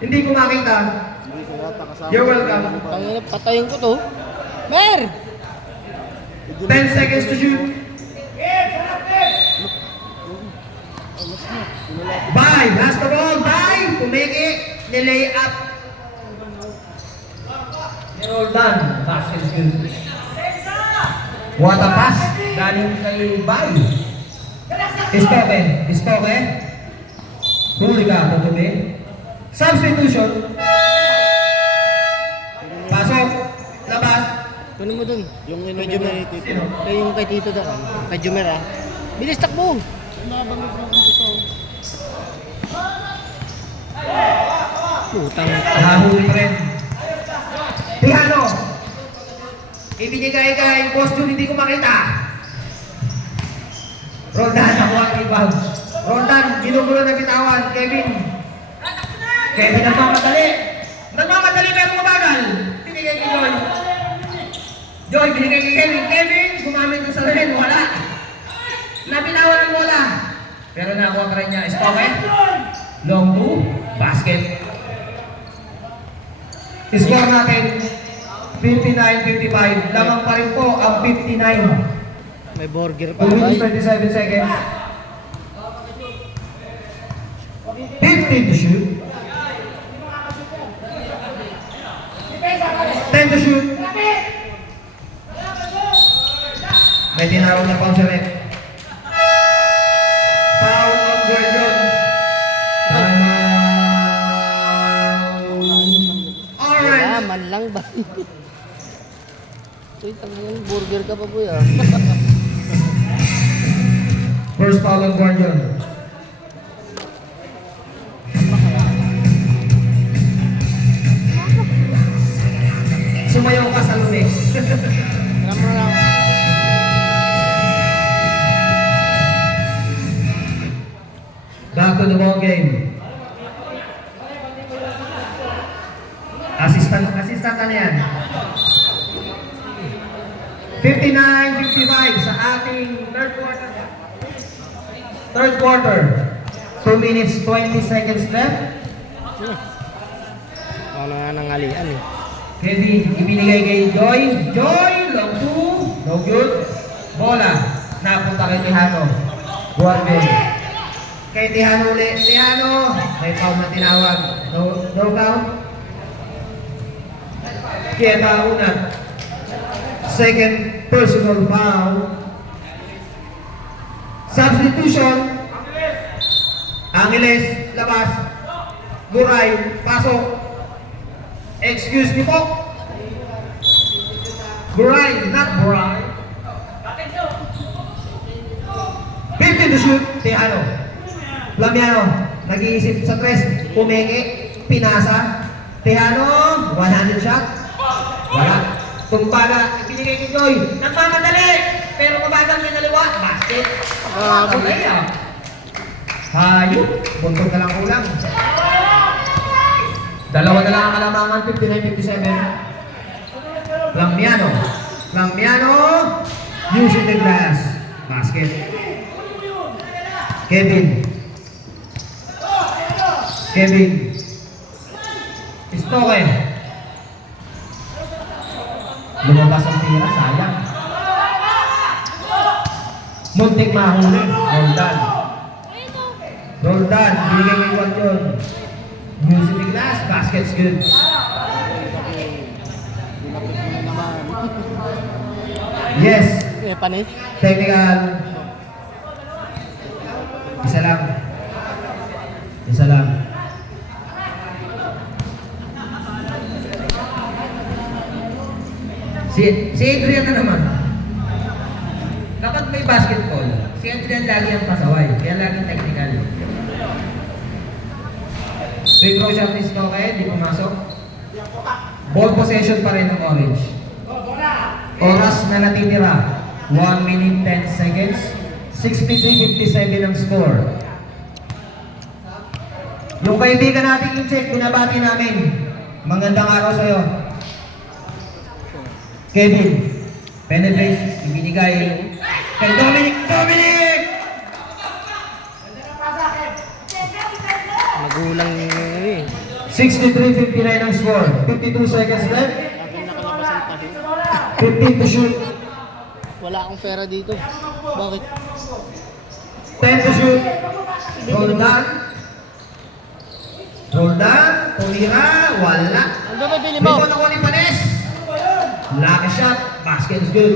hindi ko makita. Hindi ko yata kasama. You're welcome. Ang ina, patayin ko to. Mer! 10 seconds to shoot. Bye! Last the ball. Bye! Pumiki. Nilay up. Roll done. Basket good. What a pass. Galing kay Bye. Istoke. Istoke. Huli ka. Tutubi. Substitution. Pasok. Labas. Kunin mo dun. Yung Kay Jumer. inumerated. Sino? Kaya yung kay Tito daw. Kay Jumer ah. Bilis takbo! Nabanggit mo kung ito. Putang. Nahuli pa rin. Tejano. Ibinigay kay Boss Jun, hindi ko makita. Roldan, nakuha ang rebound. Roldan, ginugulo na bitawan. Kevin. Kevin nagmamadali. Nagmamadali pero mabagal. Binigay kay Joy. Joy, binigay kay Kevin. Kevin, gumamit ng salahin. Wala. Nabitawan ang bola. Pero nakuha pa rin niya. Stoke. Long two. Basket. Score natin 59-55. Lamang pa rin po ang 59. May burger pa 2 minutes ba? 27 seconds. 15 to shoot. 10 to shoot. May tinawag na pang siret. Foul on Gordon. Orange. Ah, man lang ba? Uy, tangan burger ka pa boy ah. First foul on Guardian. Sumayaw ka sa lumik. Alam mo lang. Back to the ball game. Assistant na yan. 59-55 sa ating third quarter. Third quarter. 2 minutes 20 seconds left. Ano nga nangalian eh. Kevin, ibinigay kay Joy. Joy, long two. No good. Bola. Napunta kay Tejano. Guardian. Kay Tejano ulit. Tejano. May foul na tinawag. No count. Kaya una. Second personal foul. Substitution. Angeles. Labas. Buray. Pasok. Excuse me po. Buray, not Buray. 15 to shoot. Tejano. Lamiano. Nag-iisip sa tres. Pumenge. Pinasa. Tejano. 100 shot. Wala. Tumbaga. Ibinigay kay Joy. Nagmamadali. Pero mabagal niya naliwa. Basket. Patay ah. Hayop. Buntog na lang kulang. Dalawa na lang ang kalamangan. 59-57. Lamiano. Lamiano. Using the glass. Basket. Kevin. Kevin. Stoke. Lumabas ang tira, sayang. Muntik mahuli. Roldan. Roldan. Bigay kay Guardian. Using the glass. Basket's good. Dinapit mo na naman. Yes. Eh, panis. Technical. Isa lang. Isa lang. Si Adrian na naman. Kapag may basketball, si Adrian lagi ang pasaway. Kaya lagi technical. Free throw shot ni Stoke, di pumasok. Ball possession pa rin ng Orange. Oras na natitira, 1 minute 10 seconds. 63-57 ang score. Yung kaibigan natin yung check, binabati namin. Magandang araw sa'yo. Kevin, penetrate, ibinigay kay Dominic. Dominic! Magulang eh. 63-59 ang score. 52 seconds left. Aking nakalabas ang tahi. 15 to shoot. Wala akong pera dito. Bakit? 10 to shoot. Roll down. Roll down. Tumira. Wala. Ano ba bili mo? Dito na ko ni Panes. Lucky shot. Basket is good.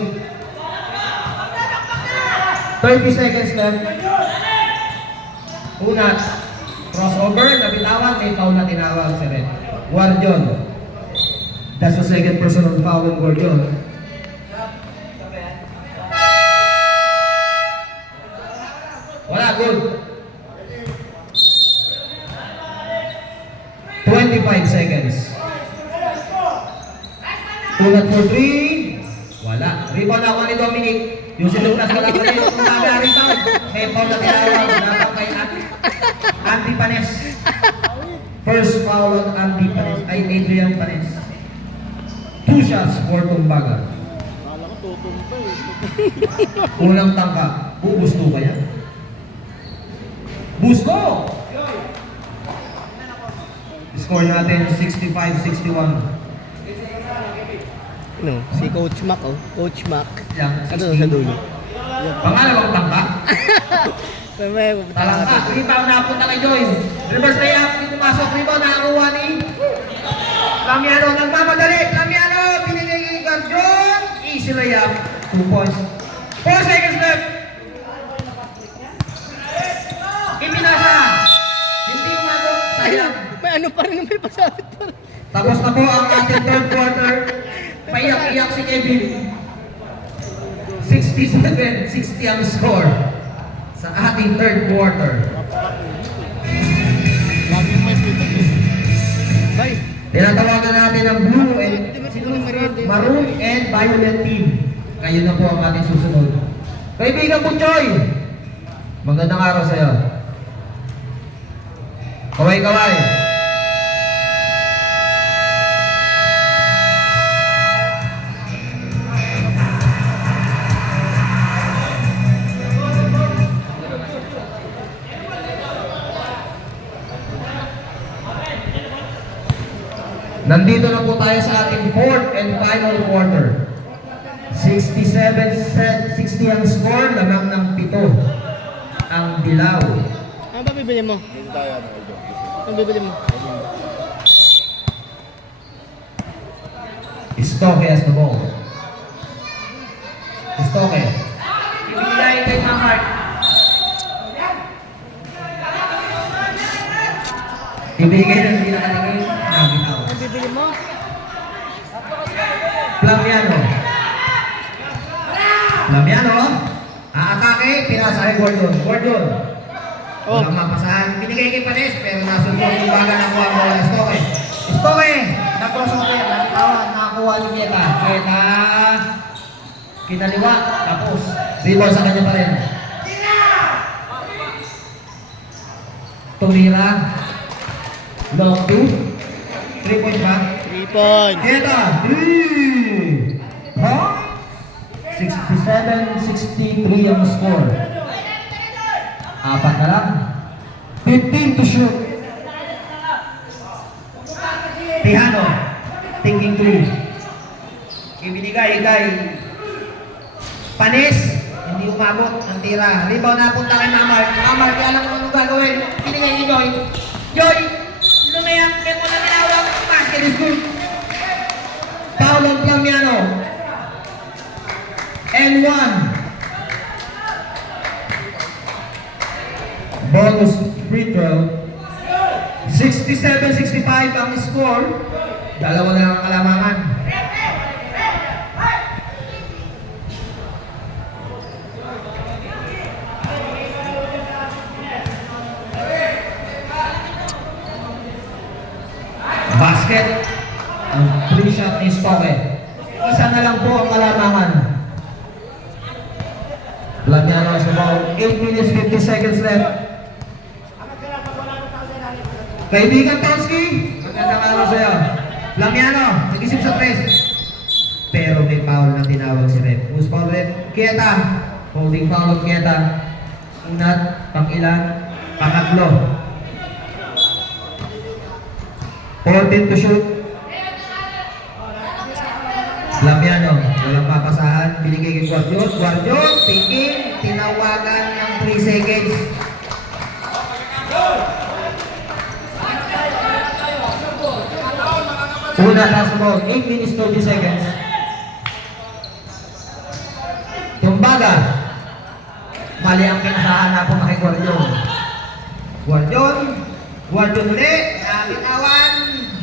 30 seconds left. Unat. Crossover. Nabitawan. May foul na tinawag sa red. Guardian. That's the second personal foul ng Guardian. Wala. Good. 25 seconds. Unat for 3. Wala. Rebound ako ni Dominic. Yung sinunas ko lang kanina. Kung baga rebound. May foul na tinawag. Dapat kay Andy Panes. First foul on Andy Panes. Ay, Adrian Panes. 2 shots for Tumbaga. Akala ko tutumpa eh. Unang tangka. Bubusto ba yan? Busto! Score natin 65-61. No, si Coach Mac oh. Coach Mac. Yan, Ano sa dulo? Pangalawang tangka. May Talangka. Rebound na punta kay Joy. Reverse layup. Hindi pumasok. Rebound nakakuha ni Lamiano. Nagmamadali. Lamiano. Binigay kay Garjon. Easy layup. 2 points. 4 seconds left. Iminasa. Hindi umabot. Sayang. May ano pa rin, may pasabit pa rin. Tapos na po ang ating third quarter. Paiyak-iyak si Kevin. 67-60 ang score sa ating third quarter. Laging may pita eh. Bye. Tinatawagan natin ang blue and maroon and violet team. Kayo na po ang ating susunod. Kaibigan Butchoy, magandang araw sa iyo. Kaway-kaway. Nandito na po tayo sa ating fourth and final quarter. 67-60 ang score, lamang ng 7 ang dilaw. Ano ba bibili mo? Yung tayo ano, Aldo. Ano bibili mo? Stoke has the ball. Stoke. Ibigay kay Mamart. Ibigay na hindi nakalagay. Nabitaw. Ano bibili mo? Lamiano. Lamiano. Aatake. Pinasa kay Gordon. Gordon. Oh. Walang mapasahan. Binigay kay Panes. Pero nasunod yung baga ng kuha mo ng Stoke. Stoke. Nag-crossover. Nabitawan. Nakakuha ni Kieta. Kieta. Kinaliwa. Tapos. Rebound sa kanya pa rin. Tumira. Long 2. 3 points ba? 3 points. Kieta. 3. Huh? 67-63 ang score. 4 na lang. 15 to shoot. Tejano. Thinking 3. Ibinigay kay Panis. Hindi umabot ang tira. Rebound na punta kay Mamar. Mamar, kaya alam mo anong gagawin. Binigay ni Joy. Joy! Lumayang, kaya mo na tinawag. Basket is good. Foul on Plamiano. And 1. Bonus free throw. 67-65 ang score. Dalawa na lang ang kalamangan. Basket. Ang 3 shot ni Stoke. Isa na lang po ang kalamangan. Lagyan ng sabaw. 8 minutes 50 seconds left. Kaibigan Tonsky, magandang araw sa'yo. Lamiano, nag-isip sa press. Pero may foul na tinawag si Rep. Who's foul Rep? Kieta. Holding foul of Kieta. Inat, pang-ilan, pangatlo. 14 to shoot. Lamiano, walang papasahan. Binigay kay Guardiol. Guardiol, thinking, tinawagan ng 3 seconds. Una basketball, 8 minutes 30 seconds. Tumbaga. Mali ang pinasahanapan kay Guardiol. Guardiol ulit. Nabitawan.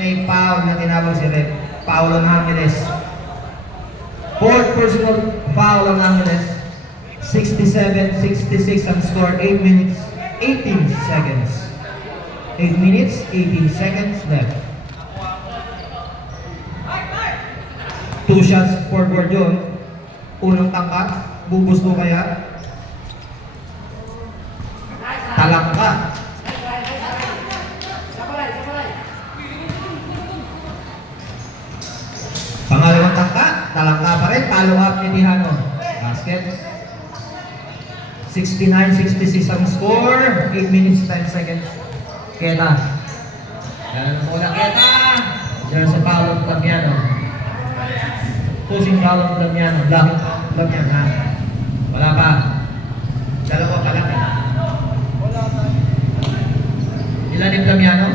May foul na tinawag si Rep. Foul on Angeles. Fourth personal foul on Angeles. 67-66 ang score. 8 minutes 18 seconds. 8 minutes 18 seconds left. 2 shots for Guardiol. Unang tangka. Bubusto kaya? Talangka. Pangalawang tangka. Talangka pa rin. Follow up ni Tijano. Basket. 69-66 ang score. 8 minutes 10 seconds. Keta. Yan ang muna Keta. There's a foul of Lamiano. Pushing foul of Lamiano. Lamiano ha. Wala pa. Dalawa pa lang. Ilan yung Lamiano?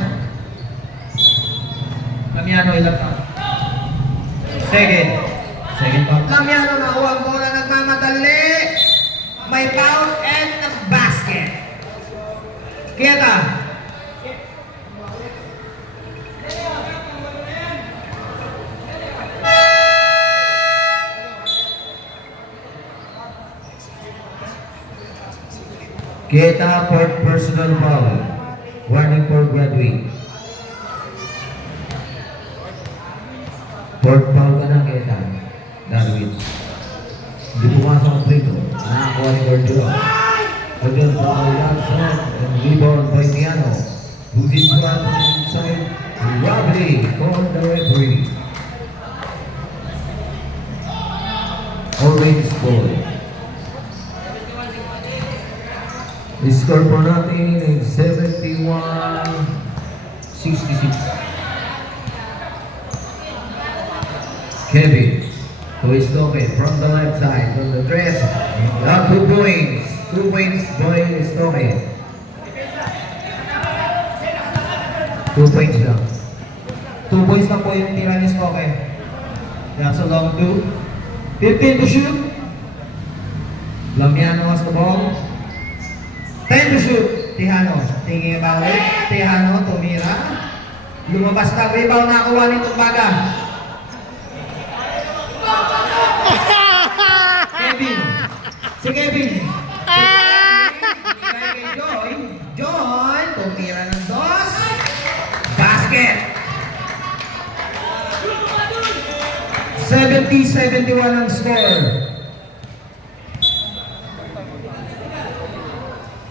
Lamiano ilan pa? Second pa. Lamiano na uwang bola nagmamadali. May foul and a basket. Keta. Keta for personal foul. Warning for graduate. Fourth foul ka na, Keta. Darwin. Hindi pumasok ang free throw. Nakakuha ni Guardiol. Guardiol from the outside and rebound by Miano. Who did run inside. Robbery called the referee. Orange ball. The score for nothing is 71-66. Kevin, who is Stoke from the left side, from the dress, got 2 points. 2 points by Stoke. 2 points lang. 2 points na po yung tira ni Stoke. That's a long 2. 15 to shoot. Lamiano has the ball. 10 to shoot. Tijano, thinking about it. Tijano, tumira. Lumabas na. Rebound na kuha ni Tumbaga. Kevin. Si Kevin. Kay Joy. Joy, tumira ng 2. Basket. 70-71 ang score.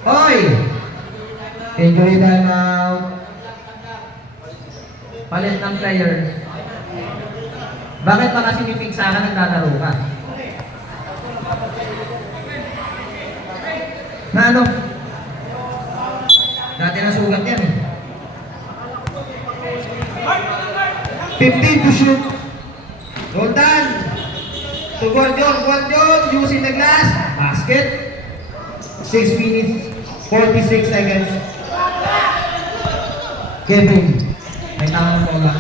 Hoy! Enjoy time out. Palit ng player. Bakit pa kasi nipiksa ka naglalaro ka? Na ano? Dati na sugat yan eh. 15 to shoot. Roldan. To Guardiol using the glass. Basket. 6 minutes 46 seconds. Kevin. May tamang bola.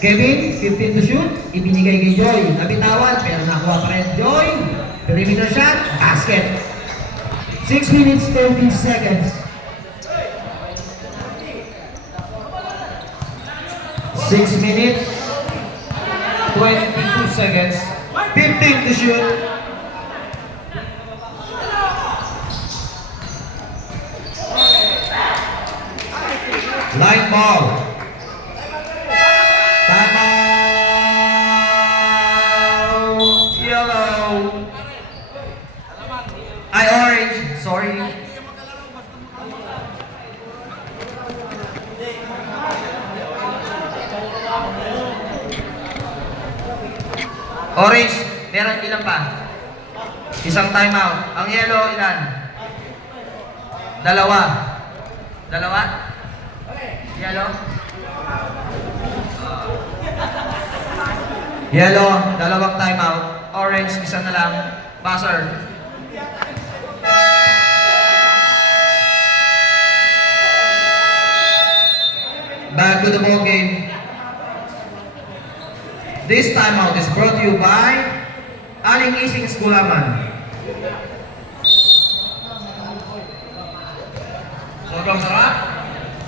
Kevin, 15 to shoot. Ibinigay kay Joy. Nabitawan, pero nakuha pa rin Joy. Perimeter shot. Basket. 6 minutes 30 seconds. 6 minutes 22 seconds. 15 to shoot. Line ball. Time out. Yellow. Ay, orange. Sorry. Orange, meron ilan pa? Isang timeout. Ang yellow, ilan? Dalawa. Dalawa? Yellow? Yellow, dalawang timeout. Orange, isa na lang. Buzzer. Back to the ball game. This timeout is brought to you by Aling Ising Skulaman. Sobrang sarap.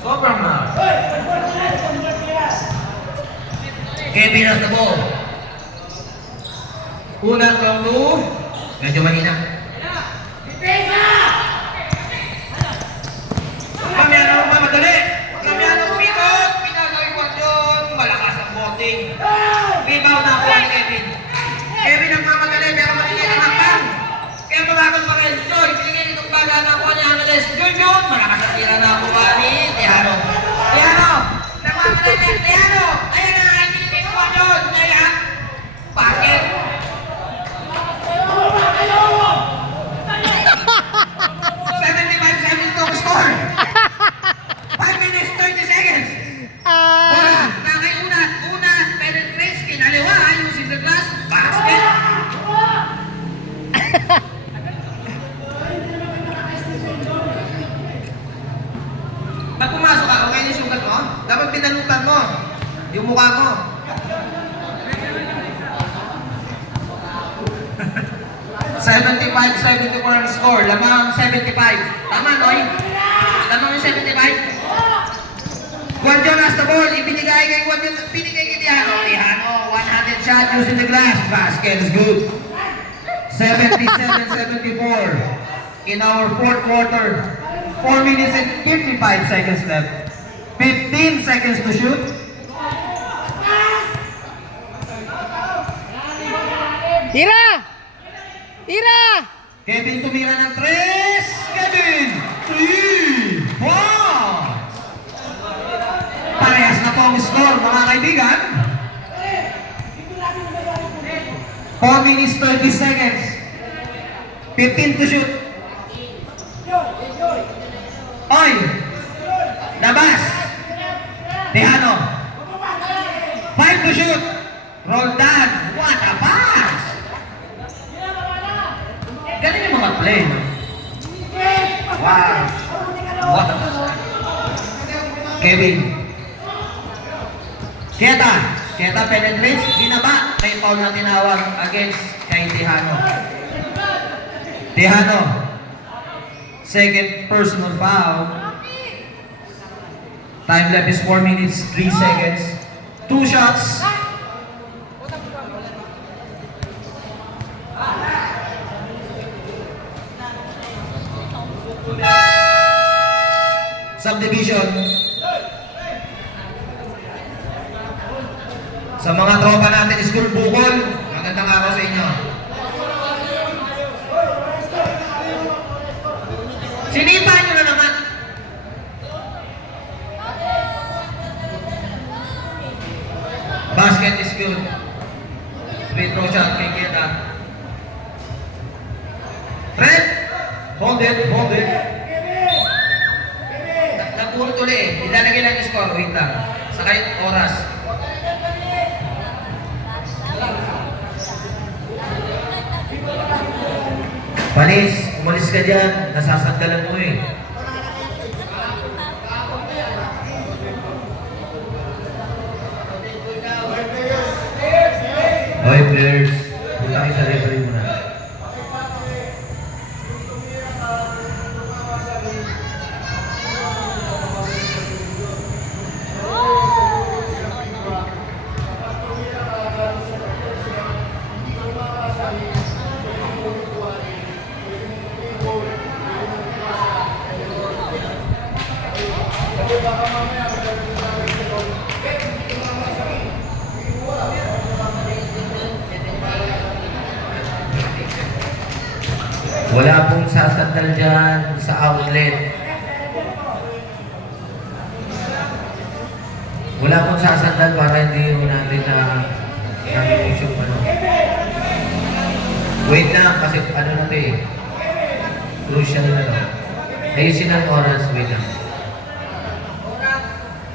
Sobrang sarap. Kevin has the ball. Una from two. Medyo mahina. Kamyano pa madali. Kamyano umikot. Pinagawin yun. Malakas ang boting. Rebound na ako ni Kevin. Kevin ang mamadali pero maligay ang hakbang. Kaya malakot pa rin Joy. Pinigay itong baga na ako ni Angeles Junior. Malakas ang tira na ako ni Tejano. Tejano! Nagmamadali Tejano! Ayan na! Pinigay ko yun! Ayan! Bakit? 75-72 ang score! 5 minutes 30 seconds! Nakay una, penetrates, kinaliwa, using the glass, basket. Pag pumasok ka, okay na yung sugat mo? Dapat pinalutan mo yung mukha mo. $75-74 ang score, lamang 75. Tama, Noy? Lamang yung 75. Juan John has the ball. Ibinigay kay Juan John. Binigay kay Tejano. Tejano, one-handed shot using the glass. Basket is good. 77-74 in our fourth quarter. 4 minutes and 55 seconds left. 15 seconds to shoot. Tira! Tira! Kevin tumira ng 3. Kevin! 3 points! Parehas na po ang score, mga kaibigan. 4 minutes 30 seconds. 15 to shoot. Oy! Labas! Tejano. 5 to shoot. Roll down. What a pass! Galing yung mga play. Wow! What a pass! Kevin. Keta penetrates, binaba, may foul na tinawag against kay Tejano. Tejano, second personal foul. Time left is 4 minutes, 3 seconds. 2 shots. Subdivision. Sa mga tropa natin, school bukol, magandang araw sa inyo. Sinipa nyo na naman. Basket is good. Free throw shot kay Keta. Fred! Hold it, hold it. Nagpulot ulit eh. Ilalagay lang yung score. Wait lang. Sakay oras. Panis, umalis ka dyan. Nasasagdalan mo eh. Hoy players, punta kayo sa referee muna. Wala pong sasandal dyan sa outlet. Wala pong sasandal para hindi mo natin na nag-use yung ano. Wait lang kasi ano na ito eh. Crucial na to. Ayusin ang oras, wait lang.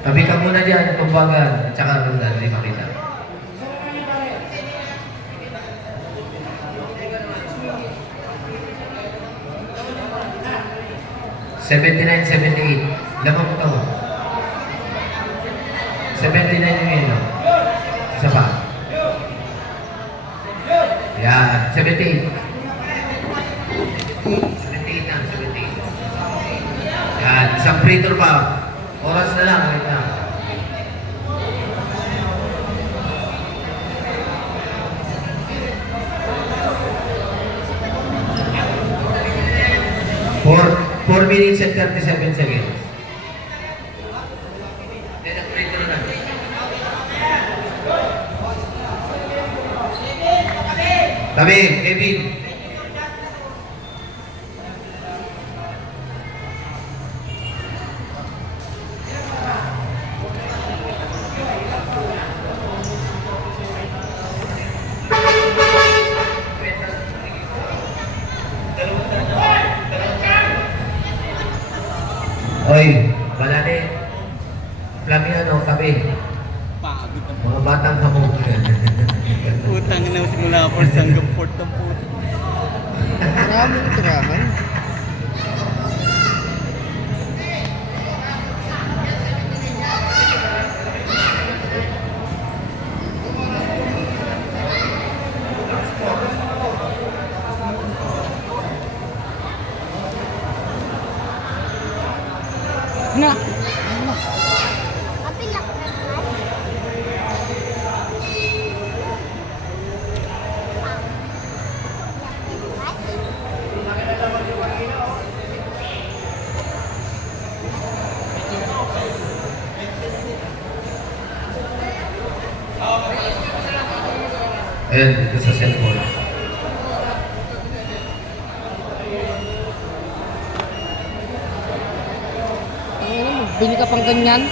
Tabi ka muna dyan, kumbaga, at saka hindi makita. $79, $78. Lamang mo ito. 79 yung yelo. Isa pa. Yan, 78. 78 na, 78. Yan, isang pretor pa. Oras na lang, wait lang. Four minutes and 37 seconds. Then, ang pretor na. Tabi, Kevin. Oy, balane. Flamiano, tabi. Pagod na. Mga batang hamog. Utang na simula for hanggang port ng puto. Maraming tirahan. Na! Ayan, dito sa cellphone. Bili ka pang ganyan.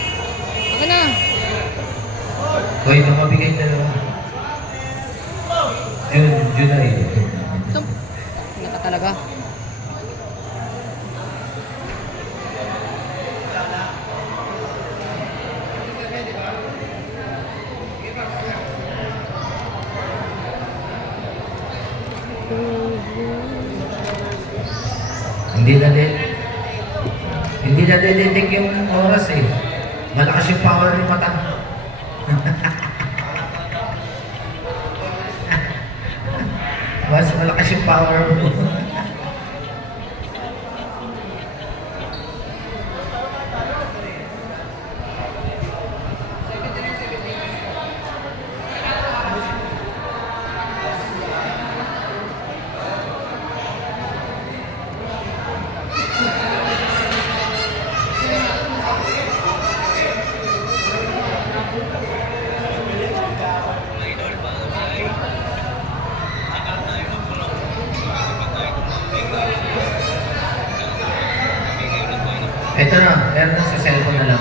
Ako na. Hoy, nakabigay na lang. June na eh. So, naka talaga. Hindi na detect yung oras eh. Malakas yung power ng mata. Mas malakas yung power mo. Ito na, meron sa cellphone na lang.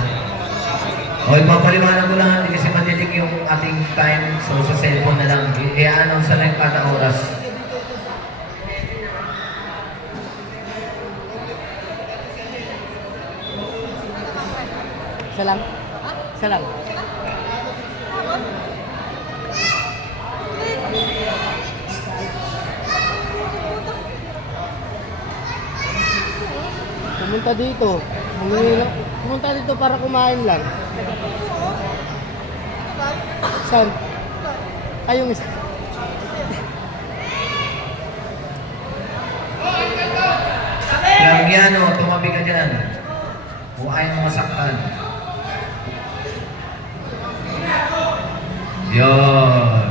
Okay, papaliwanag ko lang hindi kasi matitik yung ating time. So sa cellphone na lang, i-announce na lang kada oras. Salam. Salam. Pumunta dito. Pumunta dito para kumain lang. Saan? Ay, yung isa. Flamiano, tumabi ka dyan. Kung ayaw mo masaktan. Yun.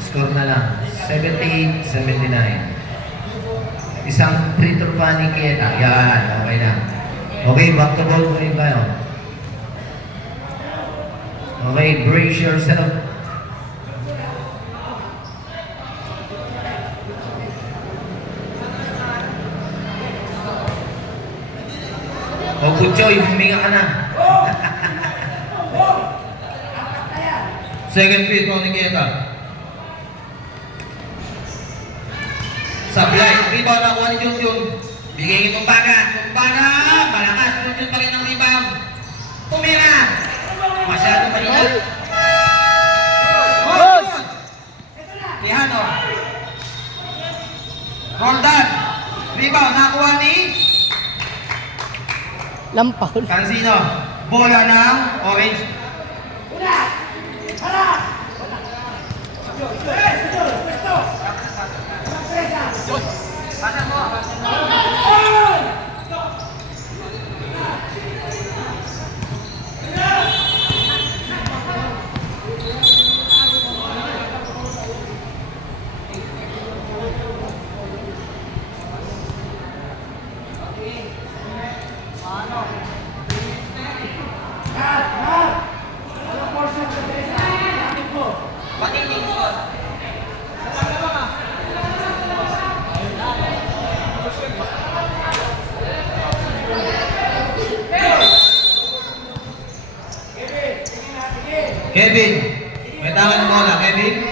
Score na lang. 78-79. Isang free throw pa ni Kieta. Yan, okay na. Okay, back to ball po rin tayo. Okay, brace yourself. Joy, huminga ka na. Second free throw ni Kieta. Sablay, rebound nakuha ni Junjun. Bigay itong baga. Malakas. Junjun pa rin ang rebound. Tumira. Masyado maliit. Good! Tihano. Roldan. Rebound, nakuha ni Lampaw. Cansino. Bola ng orange. Kevin, may tangan ng bola. Kevin.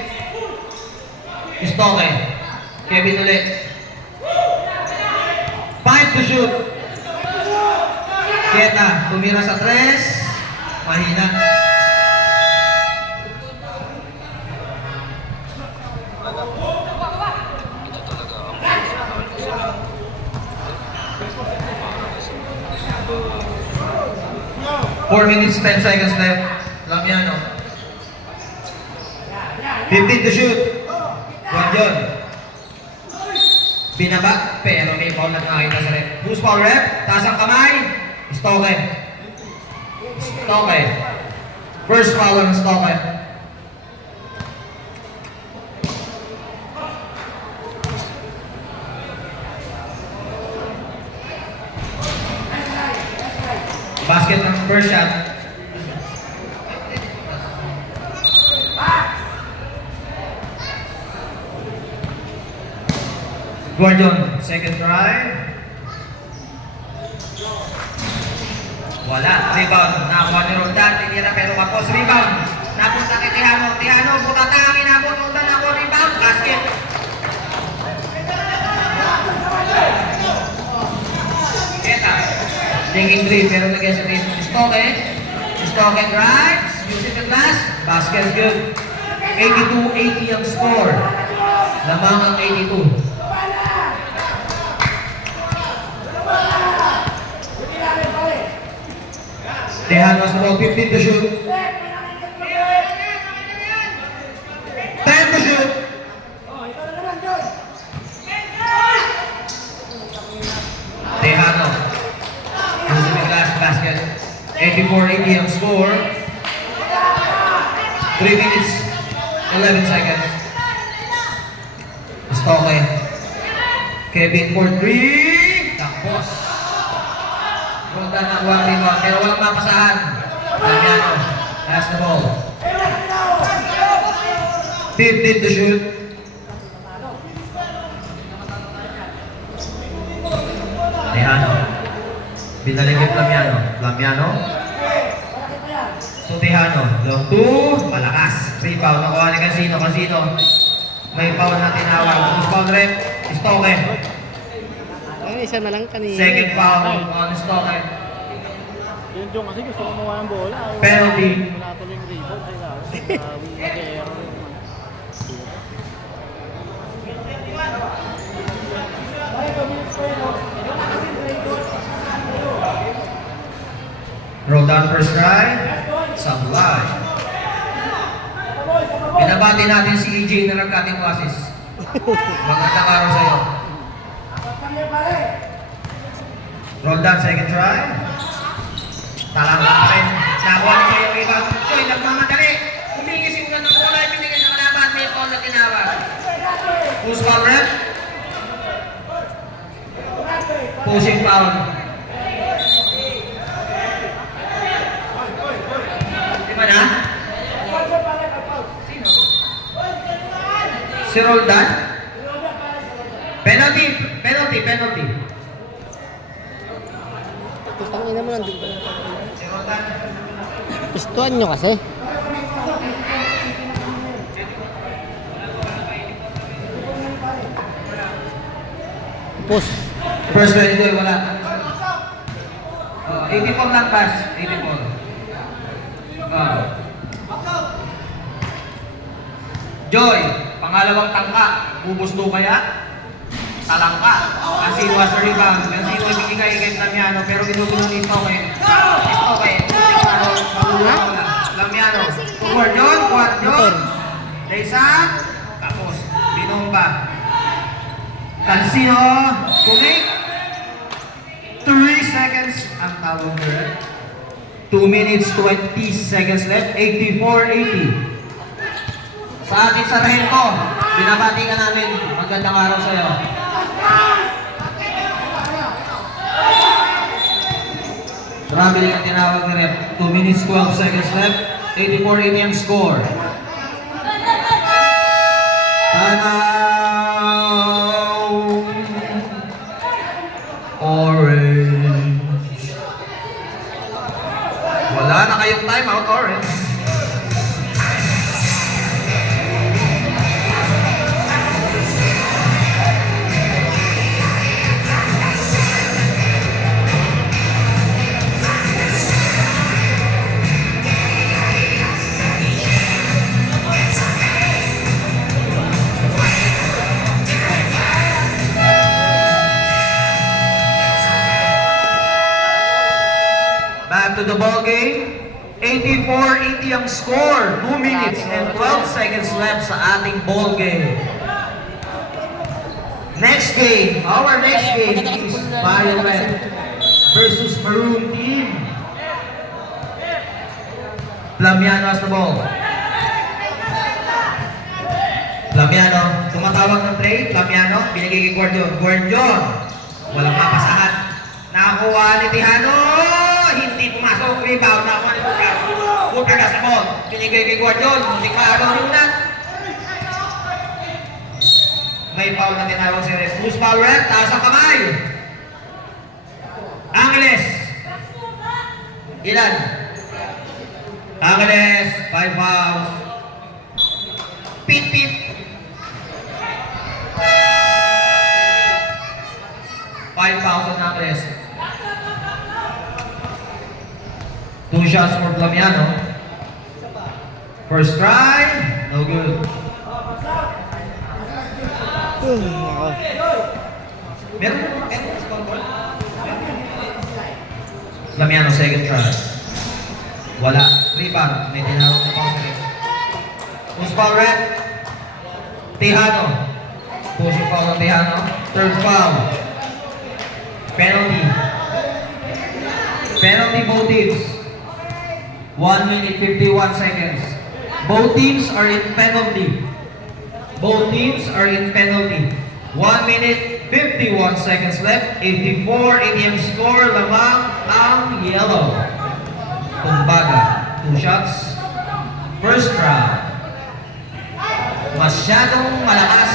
Stoke. Kevin ulit. 5 to shoot. Kieta, tumira sa 3. Mahina. Four minutes, 10 seconds left. Lamiano. 15 to shoot. Guardian. Binaba, pero may foul na nakita sa rep. Who's foul rep? Taas ang kamay. Stoke. Stoke. First foul ng Stoke. Basket ng first shot. Gordon, second try. Wala. Rebound. Nakakuha ni Roldan. Tinira pero kapos. Rebound. Napunta kay Tihano. Tihano, butatang. Inabot. Roldan ako. Rebound. Basket. Eta. Taking three pero lagyan sa team. Stoke. Stoke drives. Using the glass. Basket good. 82-80 ang score. Lamang ang 82. Tejano sa ball, 15 to shoot. 10 to shoot. Tejano. Using the glass basket. 84-80 ang score. 3 minutes, 11 seconds. Stoke. Kevin for 3. Tapos. Roldan ang 1 rebound, pero walang mapasahan. Damiano has the ball. 15 to shoot. Tejano. Binaligit Lamiano. Lamiano. So Tejano. Long 2. Malakas. 3 foul. Nakuha ni Cansino. Cansino. May foul na tinawag. Who's foul rep? Stoke. Ay, isa na lang kanina. Second foul on Stoke. Yun yung kasi gusto ko mawa ng bola. Penalty. Wala tuloy yung rebound. Kaya nag-error yung Roldan first try. Sablay. Pinabati natin si EJ na nagkating wasis. Magandang araw sa'yo. Roldan second try. Talangka pa rin. Nakuha niya yung rebound. Joy, nagmamadali. Humingis yung ganang bola. Pinigay sa kalaban. May foul na tinawag. Who's foul rep? Pushing foul. Di ba na? Sino? Si Roldan? Penalty. Tutangin naman, nandun pa Gustuhan nyo kasi. Tapos, First red goal, wala. 84 lang pass. 84. Joy, pangalawang tangka. Bubusto kaya? Talangka. Asino was the rebound. Asino ibigay kay Lamiano pero ginugulo ni Stoke. Stoke. Lamiano. Guardian, Guardian. Desa. Tapos, Binomba. Cansino. Kumik. 3 seconds ang tawag doon. 2 minutes 20 seconds left. 84-80. Sa ating sarhento, binabati ka namin. Magandang araw sa iyo. Marami rin ang tinawag ni Rep. 2 minutes 12 seconds left. 84-80 ang score. Timeout. Orange. Wala na kayong timeout, Orange. Back to the ball game. 84-80 ang score. 2 minutes and 12 seconds left sa ating ball game. Next game, our next game is Violet versus Maroon team. Plamiano has the ball. Plamiano, tumatawag ng trade. Plamiano, binigay kay Guardian. Guardian, walang mapasahan. Nakakuha ni Tejano. Hindi pumasok. Rebound. Nakakuha ni Bukas. Bukas sa ball. Binigay kay Guardian. Muntik maagaw ni Unat. May foul na tinawag si Ref. Who's foul ref? Taas ang kamay. Angeles. Ilan? Angeles. 5 fouls. Pit, pit. Five fouls on Angeles. 2 shots for Plamiano. First try, no good. Meron scoreboard? Plamiano second try. Wala. Rebound. May tinawag na foul ref. Who's foul ref? Tejano. Pushing foul ng Tejano. Third foul. Penalty. Penalty both teams. 1 minute 51 seconds. Both teams are in penalty. Both teams are in penalty. 1 minute 51 seconds left. 84-80 ang score. Lamang ang yellow. Kumbaga, 2 shots. First round. Masyadong malakas.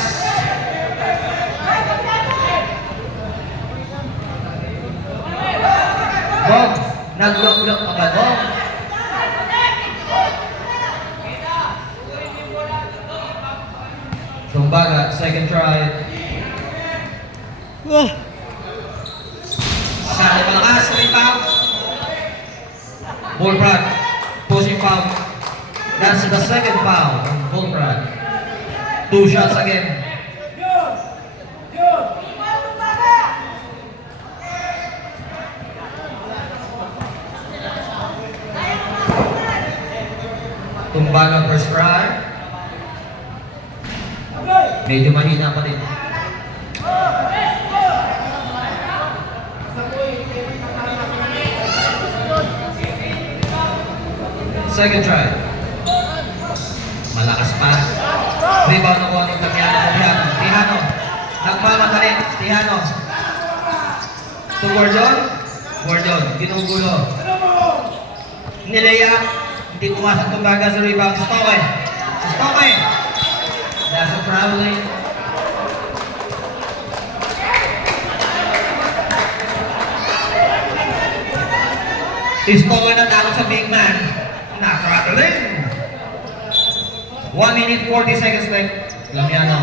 Bob, nag-lock-lock ka ba, Bob? Kumbaga, second try. Masyadong malakas. Rebound. Bullfrog. Pushing foul. That's the second foul on Bullfrog. 2 shots again. Tumbaga first try. Medyo mahina pa din. Second try. Malakas pa. Rebound na kuha ng Tejano. Tejano. Nagmamadali. Tejano. To Guardian. Guardian. Ginugulo. Nileya. Hindi pumasok Tumbaga sa rebound. Stoke. Stoke. That's a traveling. Stoke na takot sa big man. Nakarating. 1 minute 40 seconds left. Lamiano.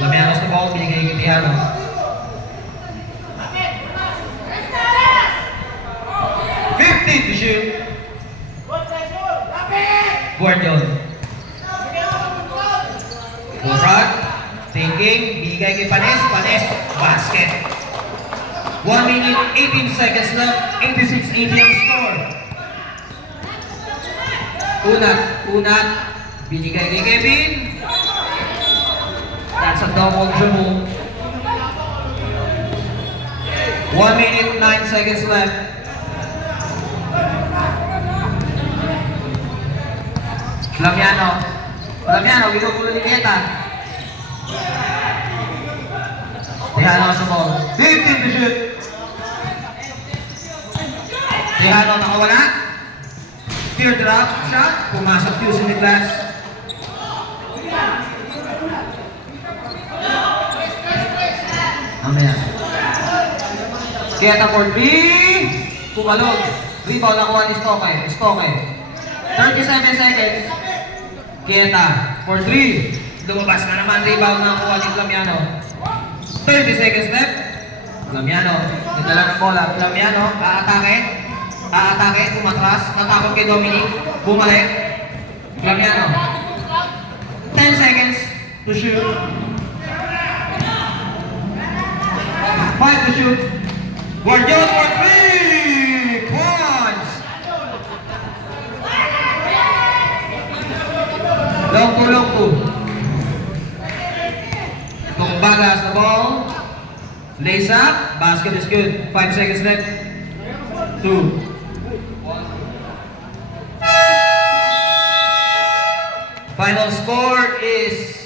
Lamiano's the ball. Binigay kay Tiano. To shoot. Guardian. Go front. Thinking. Binigay kay Panes. Panes. Basket. 1 minute 18 seconds left. 86-80 ang score. Unat. Binigay kay Kevin. That's a double dribble. 1 minute 9 seconds left. Lamiano, ginugulo ni Keta. Tihano sa ball. 15 to shoot. Tihano nakawala. Teardrop shot. Pumasok Fuse in the glass. Mamaya. Keta for 3. Pumalog. Rebound nakuha ni Stoke. 37 seconds. Keta for 3. Lumabas na naman. Rebound nakuha ni Lamiano. 30 seconds left. Lamiano. Nagdala ng bola. Lamiano. Aatake. Pumatras. Natakot kay Dominic. Bumalik. Lamiano. 10 seconds to shoot. 5 to shoot. Guardian for 3 points. Long to. Tumbaga has the ball. Lays up. Basket is good. 5 seconds left. 2. Final score is